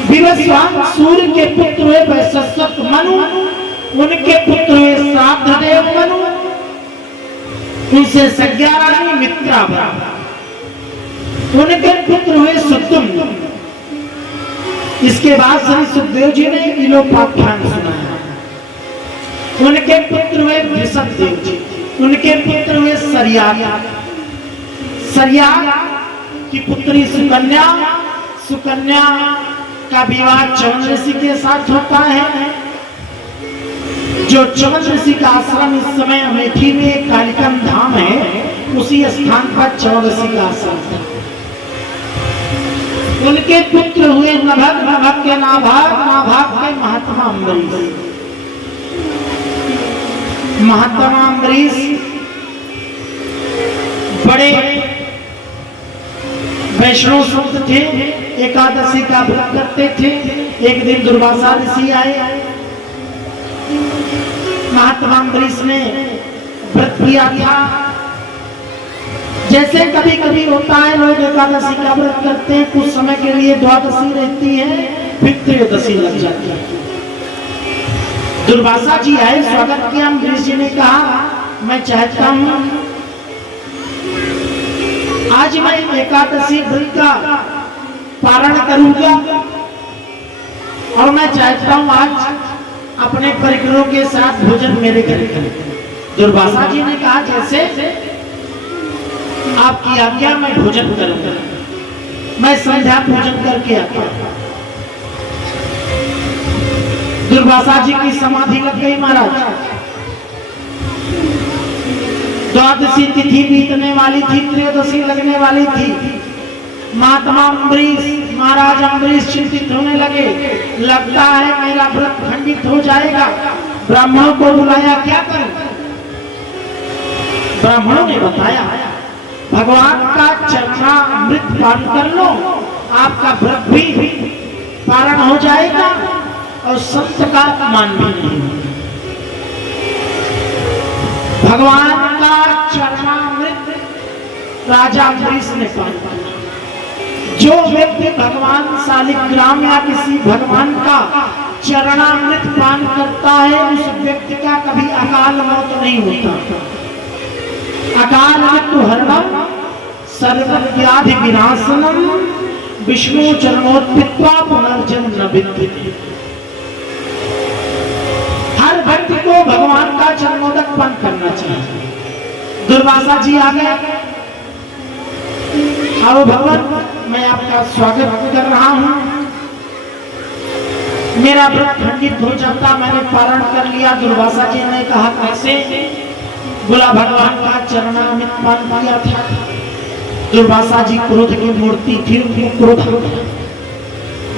विवस्वांसूर के पुत्र हुए वैशस्वत मनु, उनके पुत्र हुए श्राद्धदेव मनु, उनसे संज्ञारानी मित्रा बना, उनके पुत्र हुए सुतुम। इसके बाद श्री सुखदेव जी ने इलोपाख्यान सुनाया। उनके पुत्र हुए वृषभदेव जी, उनके पुत्र हुए सरियाग, सरियाग की पुत्री सुकन्या, सुकन्या का विवाह चवन ऋषि के साथ होता है। जो चवन ऋषि का आश्रम इस समय अमेठी में कालिकम धाम है, उसी स्थान पर चवन ऋषि का आश्रम था। उनके पुत्र हुए नभग, नभग के नाभाग, नाभाग के महात्मा अम्बरीश, महात्मा अम्बरीश वैष्णव संत थे, एकादशी का व्रत करते थे। एक दिन दुर्वासा ऋषि आए, महात्मा अम्बरीश ने व्रत किया था। जैसे कभी कभी होता है, लोग एकादशी का व्रत करते हैं, कुछ समय के लिए द्वादशी रहती है, फिर त्रयोदशी लग जाती है। दुर्वासा जी आए, स्वागत किया। अम्बरीश जी ने कहा, मैं चाहता हूं आज मैं एकादशी व्रत का पारण करूंगा और मैं चाहता हूं आज अपने परिकरों के साथ भोजन मेरे घर करें। दुर्वासा जी ने कहा, जैसे आपकी आज्ञा, मैं भोजन करूंगा। मैं संध्या पूजन करके आता हूं। दुर्वासा जी की समाधि लग गई महाराज। द्वादशी तिथि बीतने वाली थी, त्रयोदशी लगने वाली थी। महात्मा अम्बरीश, महाराज अम्बरीश चिंतित होने लगे। लगता है मेरा व्रत खंडित हो जाएगा। ब्राह्मणों को बुलाया, क्या करूं? ब्राह्मणों ने बताया, भगवान का चरणामृत पान कर लो, आपका व्रत भी पारण हो जाएगा और संत का अपमान भी नहीं होगा। भगवान का चरणामृत राजा अम्बरीश ने पान किया। जो व्यक्ति भगवान शालिग्राम या किसी भगवान का चरणामृत पान करता है, उस व्यक्ति का कभी अकाल मौत नहीं होता। अकाल मृत्यु हरणम सर्वव्याधि विनाशनम विष्णु चरणोत्पीत्वा पुनर्जन्म विद्यते। हर व्यक्ति को भगवान का चरणोदक पान करना चाहिए। दुर्वासा जी आ गए। आओ भगवान, मैं आपका स्वागत कर रहा हूं। मेरा व्रत खंडित हो जाता, मैंने पारण कर लिया। दुर्वासा जी ने कहा, कैसे? बोला, भगवान का चरणामृत पान किया था। दुर्वासा जी क्रोध की मूर्ति थी, उनको क्रोध हो गया।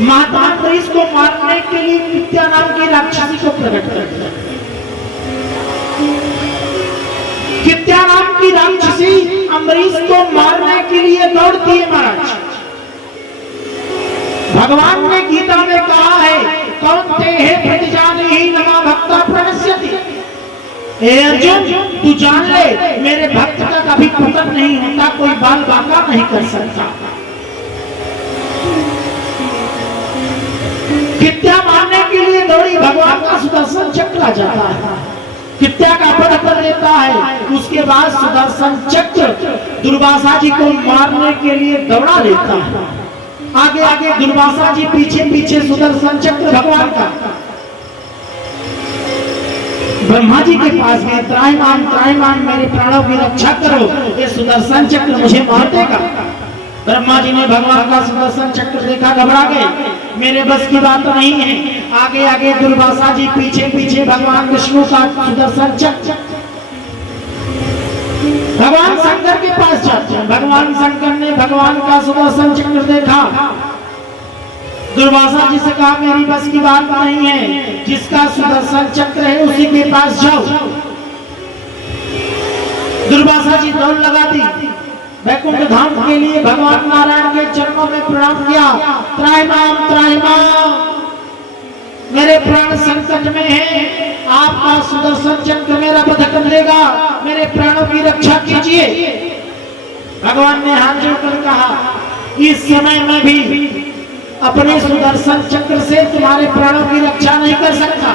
महात्मा अम्बरीश को मारने के लिए विद्या नाम की राक्षसी को प्रकट कर दिया। विद्या नाम की राक्षसी अम्बरीश को मारने के लिए दौड़ती है महाराज। भगवान ने गीता में कहा है, कौन्तेय प्रतिजानीहि नमा भक्ता प्रणश्यति। हे अर्जुन, तू जान ले, मेरे भक्त का कभी पतन नहीं होता, कोई बाल बांका नहीं कर सकता। विद्या मारने के लिए दौड़ी, भगवान का सुदर्शन चक्र आ जाता है, विद्या का वध कर देता है। उसके बाद सुदर्शन चक्र दुर्वासा जी को मारने के लिए दौड़ा लेता है। आगे आगे दुर्वासा जी, पीछे पीछे सुदर्शन चक्र भगवान का। ब्रह्मा जी के पास गए, त्राहिमाम मेरे प्राणों की रक्षा करो, ये सुदर्शन चक्र मुझे मार देगा। ब्रह्मा जी ने भगवान का सुदर्शन चक्र देखा, घबरा गए, मेरे बस की बात नहीं है। आगे आगे दुर्वासा जी, पीछे पीछे भगवान विष्णु का सुदर्शन चक्र। भगवान शंकर के पास जाते हैं। भगवान शंकर ने भगवान का सुदर्शन चक्र देखा। दुर्वासा जी से कहा, मेरी बस की बात नहीं है, जिसका सुदर्शन चक्र है उसी के पास जाओ। दुर्वासा जी दौड़ लगा दी। वैकुंठ धाम के लिए भगवान नारायण के चरणों में प्रणाम किया। त्राहिमाम, मेरे प्राण संकट में है, आपका सुदर्शन चक्र मेरा वध कर देगा, मेरे प्राणों की रक्षा कीजिए। भगवान ने हाथ जोड़कर कहा, इस समय में भी अपने सुदर्शन चक्र से तुम्हारे प्राणों की रक्षा नहीं कर सकता।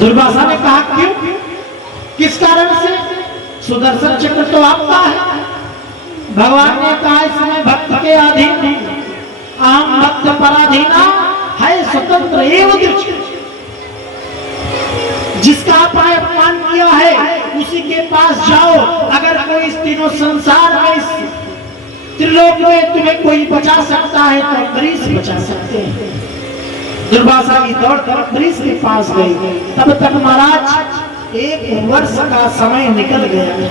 दुर्वासा ने कहा, क्यों? किस कारण से? सुदर्शन चक्र तो आपका है। भगवान ने कहा, इसमें भक्त के अधीन, अहम भक्त पराधीना है, स्वतंत्र एवं दृष्टि। जिसका आपने अपमान किया है उसी के पास जाओ। अगर कोई इस तीनों संसार में, इस त्रिलोक में तुम्हें कोई बचा सकता है तो अम्बरीश बचा सकते हैं। दुर्वासा की दौड़ कर अम्बरीश के पास गई। तब तक महाराज 1 वर्ष का समय निकल गया।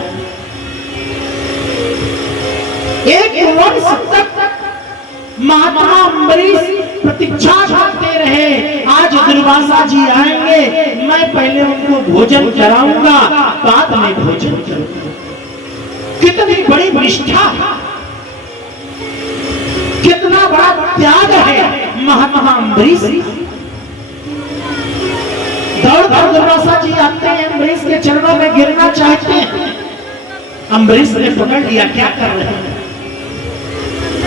1 वर्ष तक महात्मा अम्बरीश प्रतीक्षा करते रहे, आज दुर्वासा जी आएंगे, मैं पहले उनको भोजन कराऊंगा, बाद में भोजन करूंगा। कितनी बड़ी निष्ठा! कितना बड़ा त्याग है महात्मा अम्बरीश। दौड़ कर दुर्वासा जी आते हैं, अम्बरीश के चरणों में गिरना चाहते हैं। अम्बरीश ने पकड़ लिया, क्या कर रहे हैं?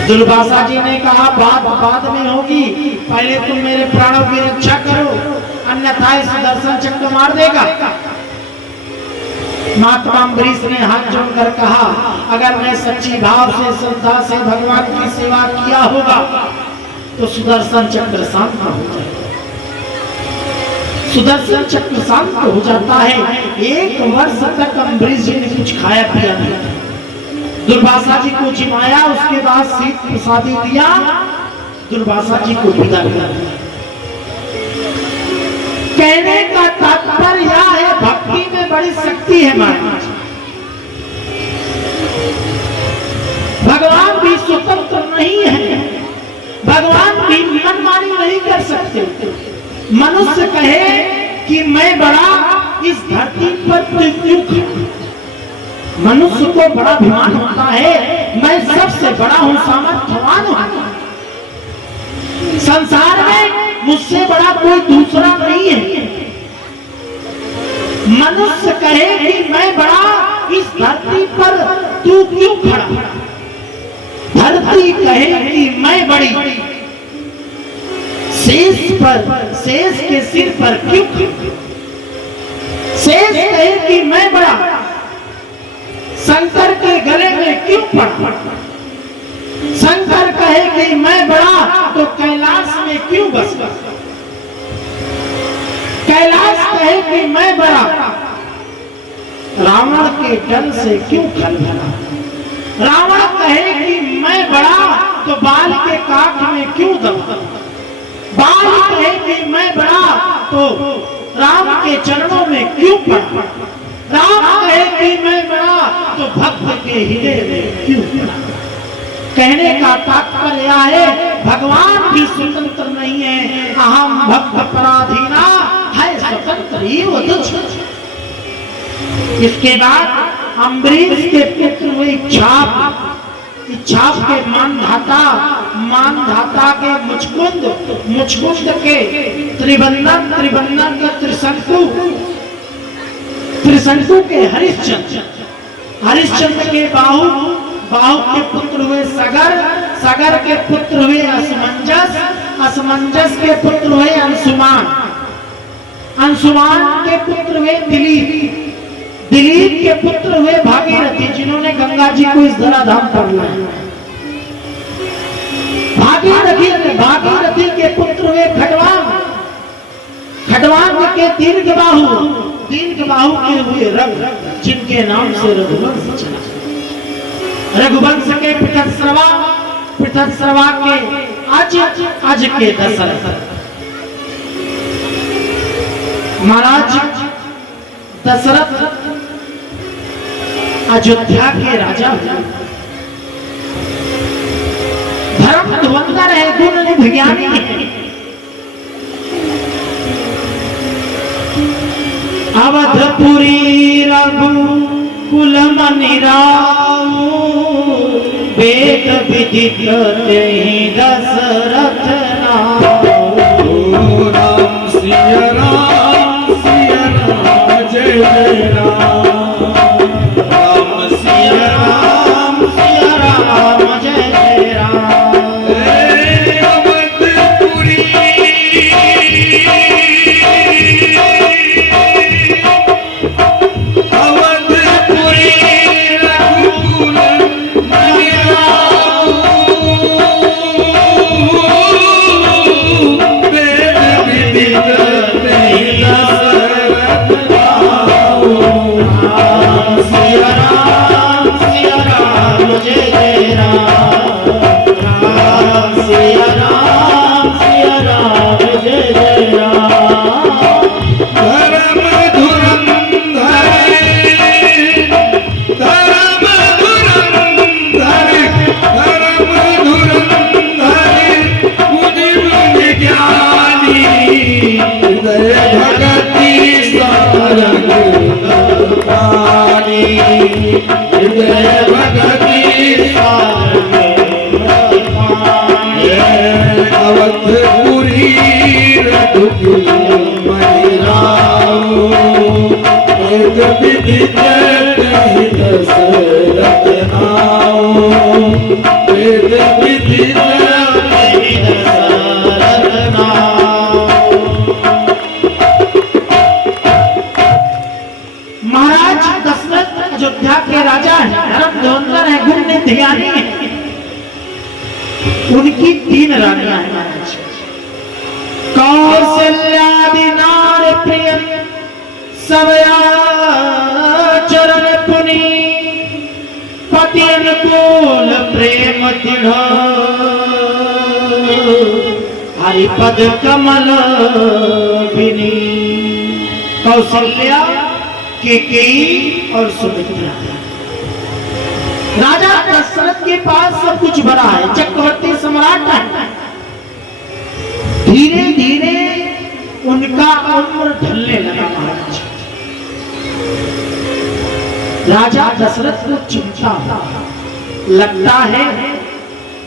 दुर्वासा जी ने कहा बात बाद में होगी, पहले तुम मेरे प्राणों की रक्षा करो, अन्यथा इस सुदर्शन चक्र मार देगा। महात्मा अम्बरीश ने हाथ जोड़कर कहा, अगर मैं सच्ची भाव से श्रद्धा से भगवान की सेवा किया होगा तो सुदर्शन चक्र शांत हो जाएगा। सुदर्शन चक्र शांत हो जाता है। 1 वर्ष तक अम्बरीश जी ने कुछ खाया पिया नहीं। दुर्वासा जी को जिमाया, उसके बाद शीत प्रसादी दिया, दुर्वासा जी को विदा कर दिया। कहने का तात्पर्य यह है, भक्ति में बड़ी शक्ति है महाराज। भगवान भी स्वतंत्र नहीं है, भगवान भी मनमानी नहीं कर सकते। मनुष्य कहे कि मैं बड़ा इस धरती पर क्यों खड़ा, मनुष्य को बड़ा अभिमान होता है, मैं सबसे बड़ा हूं, सामर्थ्यवान हूं, संसार में मुझसे बड़ा कोई दूसरा नहीं है। मनुष्य कहे कि मैं बड़ा इस धरती पर तू क्यों खड़ा, धरती कहे कि मैं बड़ी शेष पर, शेष के सिर पर क्यों, शेष कहे कि मैं बड़ा शंकर के गले में क्यों पड़ा, शंकर कहे कि मैं बड़ा तो कैलाश में क्यों बस, कैलाश कहे कि मैं बड़ा रावण के डर से क्यों खलबला, रावण कहे कि मैं बड़ा तो बाल के काख में क्यों दबा, बाल कहे कि मैं बड़ा तो राम के चरणों में क्यों पड़ा, राम कहे कि मैं बड़ा तो भक्त के हृदय में क्यों पड़ा। कहने का तात्पर्य यह है, भगवान भी स्वतंत्र नहीं है, अहम भक्त पराधीना है स्वतंत्र ही वो तुच्छ। इसके बाद अम्बरीश के पुत्र हुए इच्छाप के मानधाता के मुचकुंद के त्रिबंधन के त्रिशंकु के हरिश्चंद्र के बाहु के पुत्र हुए सगर के पुत्र हुए असमंजस के पुत्र हुए अंशुमान के पुत्र हुए दिलीप के पुत्र हुए भागीरथी, जिन्होंने गंगा जी को इस धराधाम पर लाया। भागीरथी के पुत्र हुए खडवांग के दीर्घ बाहु के हुए रघु, जिनके नाम से रघुवंश चला। रघुवंश के पृथ्सरवा के अज के दशरथ। महाराज दशरथ अयोध्या के राजा, धर्म धुरंधर है, गुण निधि ज्ञानी है। अवधपुरी रघुकुल मनि राम, वेद विदित तेहि दशरथ नाम। राम सिया राम जय जय राम, राम सिया राम जय जय राम। अवधपुरी रघुकुल मनि राम, वेद विदित तेहि दशरथ नाम। राम सिया राम जय जय राम, राम सिया राम जय जय राम। धर्म धुरंधर बुद्धि बुद्धि ज्ञानी, हृदय भगति सारंग दानी, हृदय भगति सारंग दानी। कहीं दशरथ नाम, वेद विदित कहीं दशरथ नाम। महाराज दशरथ अयोध्या के राजा हैं, धर्म धुरंधर है, गुण नित्य ज्ञानी है। उनकी 3 रानियां हैं महाराज। कौशल्यादि नार प्रिय सबया चरण पुनि, पति अनुकूल प्रेम दृढ़, हरिपद कमल बिनी। कौशल्या, केकई और सुमित्रा। राजा दशरथ के पास सब कुछ भरा है, चक्रवर्ती सम्राट है। धीरे धीरे उनका उम्र ढलने लगा महाराज। राजा दशरथ को चिंता लगता है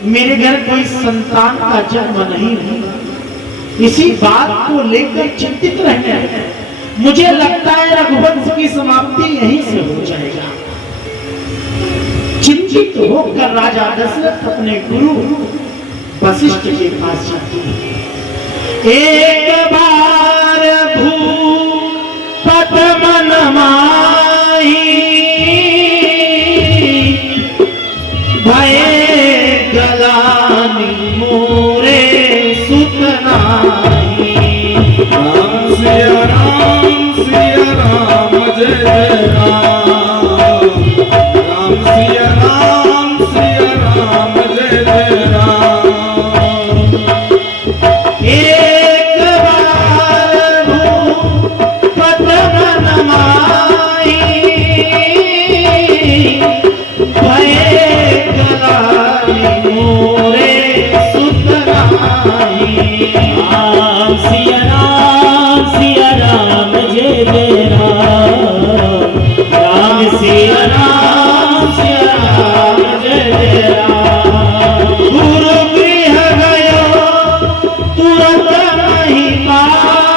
मेरे घर कोई संतान का जन्म नहीं होगा। इसी बात को लेकर चिंतित रहने हैं। मुझे लगता है रघुवंश की समाप्ति यहीं से हो जाएगा। चिंतित होकर राजा दशरथ अपने गुरु वशिष्ठ के पास जाते हैं। एक बार भूपत मन माही, भय गलानी मोरे सुत नाही। राम सिया राम जय जय राम, राम सिया राम जय जय राम। एक बार भूपत मन माही, भय गलानी मोरे सुत नाही। राम सिया राम जय जय राम, राम सिया राम जय जय राम। गुरु गृह गयो तुरंत नहीं पाला,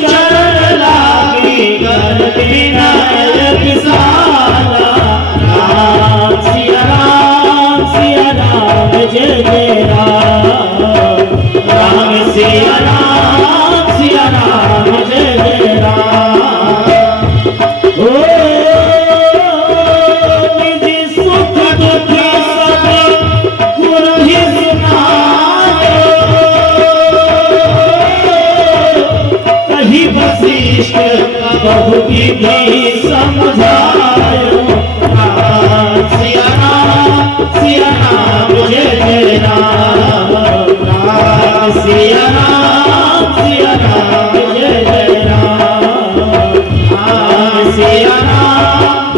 चरण लागे कर विनय विशाला। राम सिया राम जय जय राम, राम सिया राम जय जय राम। ओ निज सुख दुख सब गुरु ही सुनायो, कहीं वशिष्ठ बहु विधि समझायो। राम सिया राम जय जय राम, राम सिया राम जय जय राम, राम सिया राम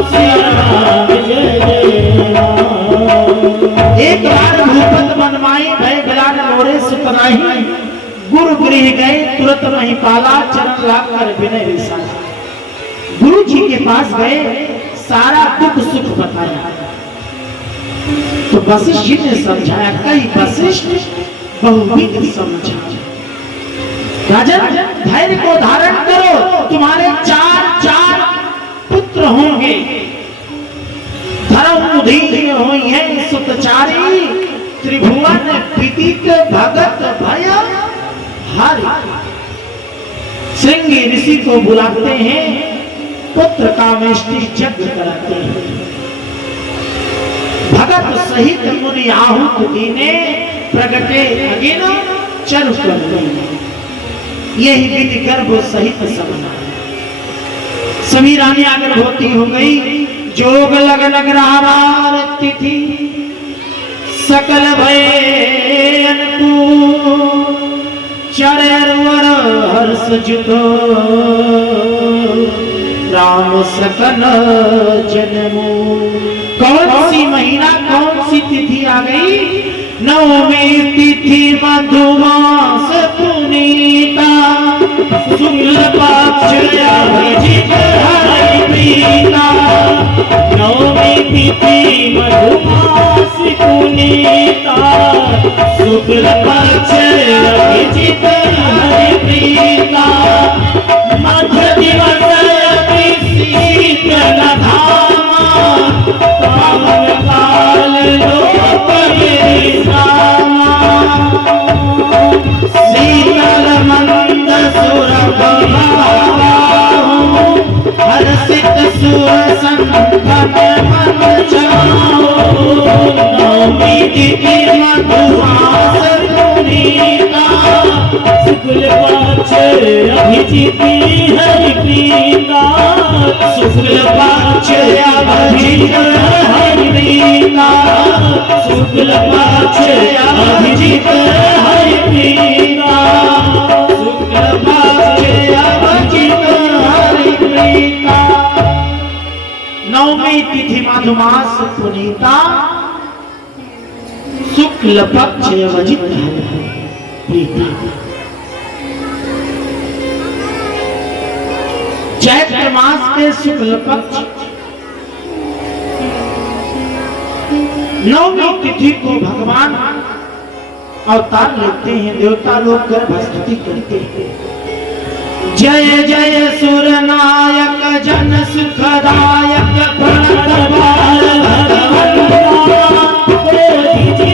जय जय राम। एक बार भूपत मनमाई, भय गलान मोरे सुत नाही। गुरु गृह गए तुरंत नहीं पाला, चरण लाग कर विनय विशाला। गुरु जी के पास गए, सारा दुख सुख बताया। तो वशिष्ठ जी ने समझाया, कई वशिष्ठ बहुविध समझा। राजन, धैर्य को धारण करो, तुम्हारे 4 पुत्र होंगे। धर्म उधीर हुई है सुतचारी, त्रिभुवन विदित भगत भय हरि। श्रृंगी ऋषि को बुलाते हैं, पुत्र कामेष्टि यज्ञ कराते हैं। भगत सहित मुनि आहुत दीने, प्रगटे अगिन चरु कर। यही विधि गर्भ सहित समना। सभी रानियां गर्भवती हो गई। जोग लगन ग्रहवार तिथि, सकल भय अनुकूल। चरवर हर्ष जुतो, राम सकल जन्मो। कौन सी महीना, कौन सी तिथि आ गई? नवमी तिथि मधुमास पुनीता, शुक्ल पक्ष अभिजित हरि प्रीता। नवमी तिथि मधुमास पुनीता शुक्ल पक्ष अभिजित हरि प्रीता मध्य दिवस अति शीतल धामा पावन काल लोक विश्रामा शीतल मंद सुरभ हर्षित सुर संकट मन जाओ नवमी तिथि मधुमास पुनीता शुक्ल पक्ष अभिजित हरि प्रीता शुक्ल पक्ष अभिजित हरि प्रीता शुक्ल पक्ष अभिजित हरि प्रीता शुक्ल पक्ष अभिजित हरि प्रीता नवमी तिथि मधुमास पुनीता शुक्ल पक्ष अभिजित प्रीति। चैत्र मास के शुक्ल पक्ष नवमी तिथि को भगवान अवतार लेते हैं, देवता लोग गर्भ स्तुति करते हैं। जय जय सुर नायक जन सुखदायक प्रणत बाल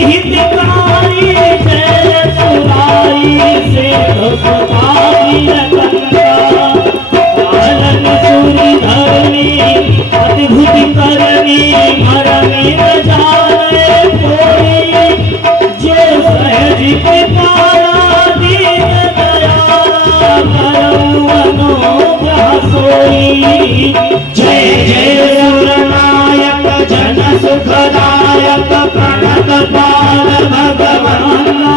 हितकारी जय सुरारी से पालन सूरी धरणी अद्भुत करनी मरणी न जाने कोई जो सहज कृपाला दीन दयाला करऊ अनुग्रह सोई जय जय सुर नायक जन सुखदायक प्रणत बाल भगवाना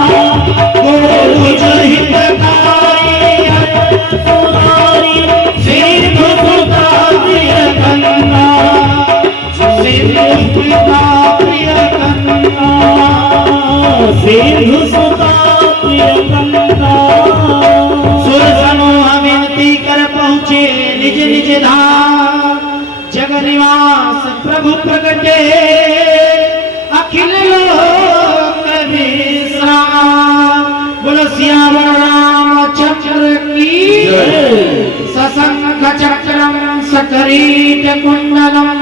गोविंद हितकारी सुरारी सिंधु सुता प्रिय कन्ना सिंधु सुता प्रिय कन्ना सिंधु सुता प्रिय कन्ना सुर समूह विनती कर पहुँचे निज निज धाम जग निवास प्रभु प्रगटे अखिल लोक विश्राम। बोलो सियावर रामचंद्र की सशंख चक्रम सकरीट कुंडलम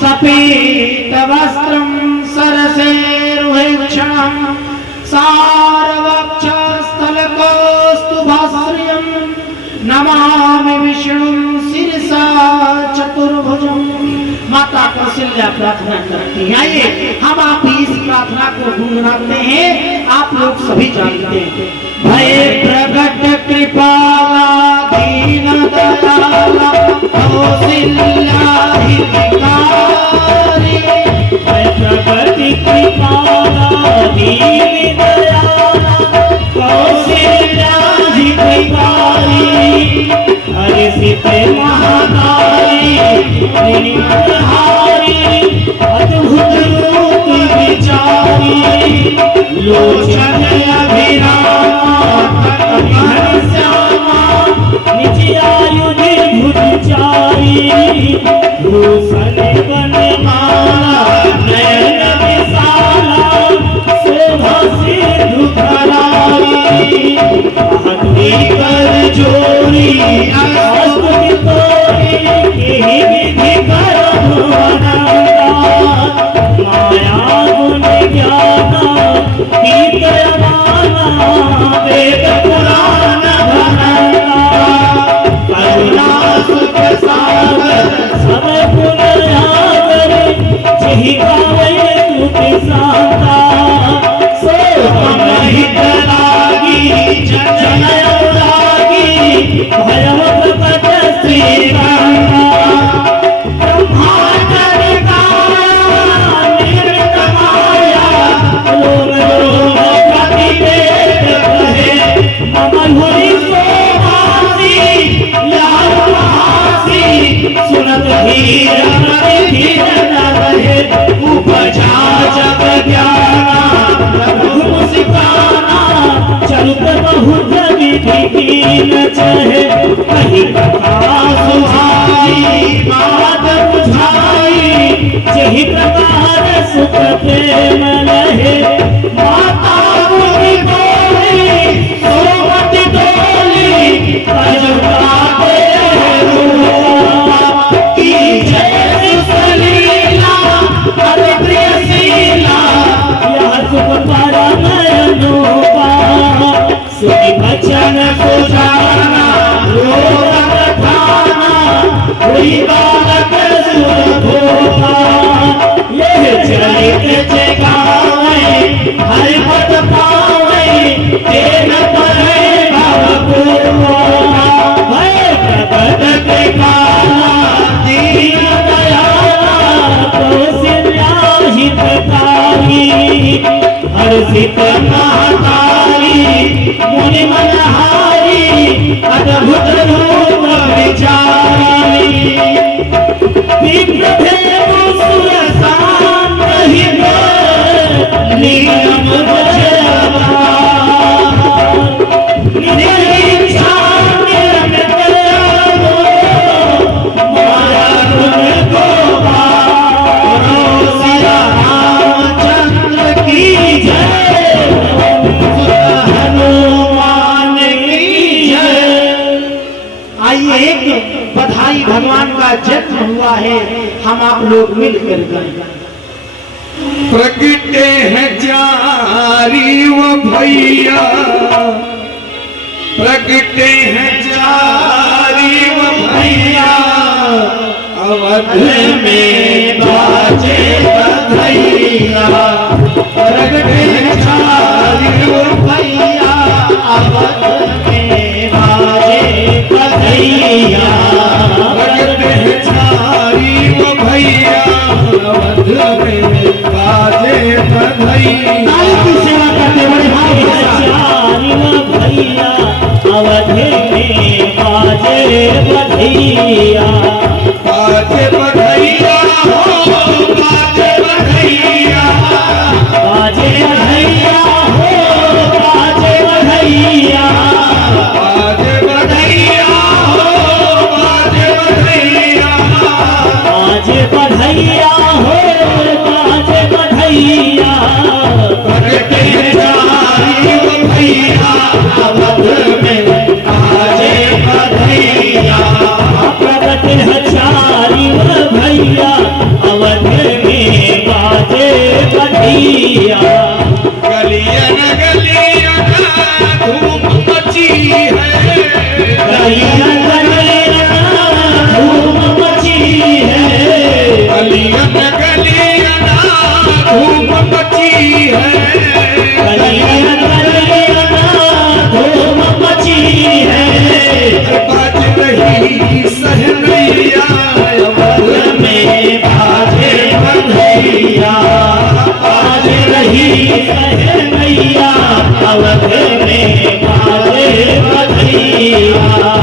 सपीत वस्त्रम सरसेरुहेक्षणम सारवक्षस्थलकौस्तुभाश्रियं नमामि विष्णुं शिरसा चतुर्भुजं। माता कौशल्या प्रार्थना करती हैं। आइए हम आप इस प्रार्थना को गुनगुनाते हैं, आप लोग सभी जानते हैं। भय प्रगट कृपाला दीन दयाला कौशल्या हितकारी भय प्रगट कृपाला दीन दयाला कौशल्या हितकारी हर्षित महाकारी निनिहारी अद्भुत रूप विचारी लोचन अभिरामा श्यामा निज आयुध भुजचारी भूषण बनमाला नयन विशाला शोभा सिंधु धरारी महती कर जोरी स्तुति तोरी केहि विधि करहु अनंता माया गुण ज्ञाना गीत अमाना वेद पुराण भनंता करुणा सुख सागर सब गुण आगर जेहि गावे स्तुति शांता सो हम हित लागी जन लागी भयव प्रकट श्री गंगा ब्रह्मांड निकाया निर्मित माया लोम लोम प्रतिवेद कहे मम हुरि सोमासी लाल महासी सुनत धीर धीर न रहे उपजा जग ज्ञाना प्रभु मुस्काना चलत बहुत विधि कीन चहे कही कथा सुहाई माधव छाई जही प्रकार सुख प्रेम रहे माता मुनि बोली सोमति डोली अजुगाते की जय सलीला अति प्रिय शीला यह सुख पारा नयनो सुनि बचन सुजाना रोग ठाना हुई बालक सुरभोगा यह चरित जगावे हरि पद पावे तेन परे भवपूर्वा भय प्रकट कृपाला दीन दयाला कौशल्या हितकारी हर्षित महतारी मुनि मनहारी अद्भुत रूप विचारी विप्रभेद सुर सांग नियम निरीक्षा निरमित माया गुण गोपाल सिया रामचंद्र की जय हनुमान की जय। आइए एक बधाई भगवान का जन्म हुआ है, हम आप लोग मिलकर गाएं। प्रगटे हैं चारी वो भैया, प्रगटे हैं चारी वो भैया, अवध में बाजे बधैया। प्रगटे हैं चारी वो भैया अवध में बाजे बधैया, प्रगटे हैं चारी वो भैया, अवध में बाजे बधैया। नारी की सेवा करते बड़े भाई चारी भैया अवध में बाजे बधैया बाजे बधैया हो, बाजे बधैया, बाजे बधैया हो बाजे बधैया बाजे बधैया हो, बाजे बधैया। बाजे बधैया हो बाजे बधैया प्रगटे चारी वो भैया, अवध में बाजे बधैया। प्रगट है चारी भैया अवध में बाजे बधैया। गलियन गलियन धूम मची है, गलियन गलियन धूम मची है, गलियन गलियन धूम मची है। गलियन गलियन धूम मची है। बाज रही सहनैया, अवध में बाजे बधैया। बाज रही सहनैया अवध में बाजे बधैया।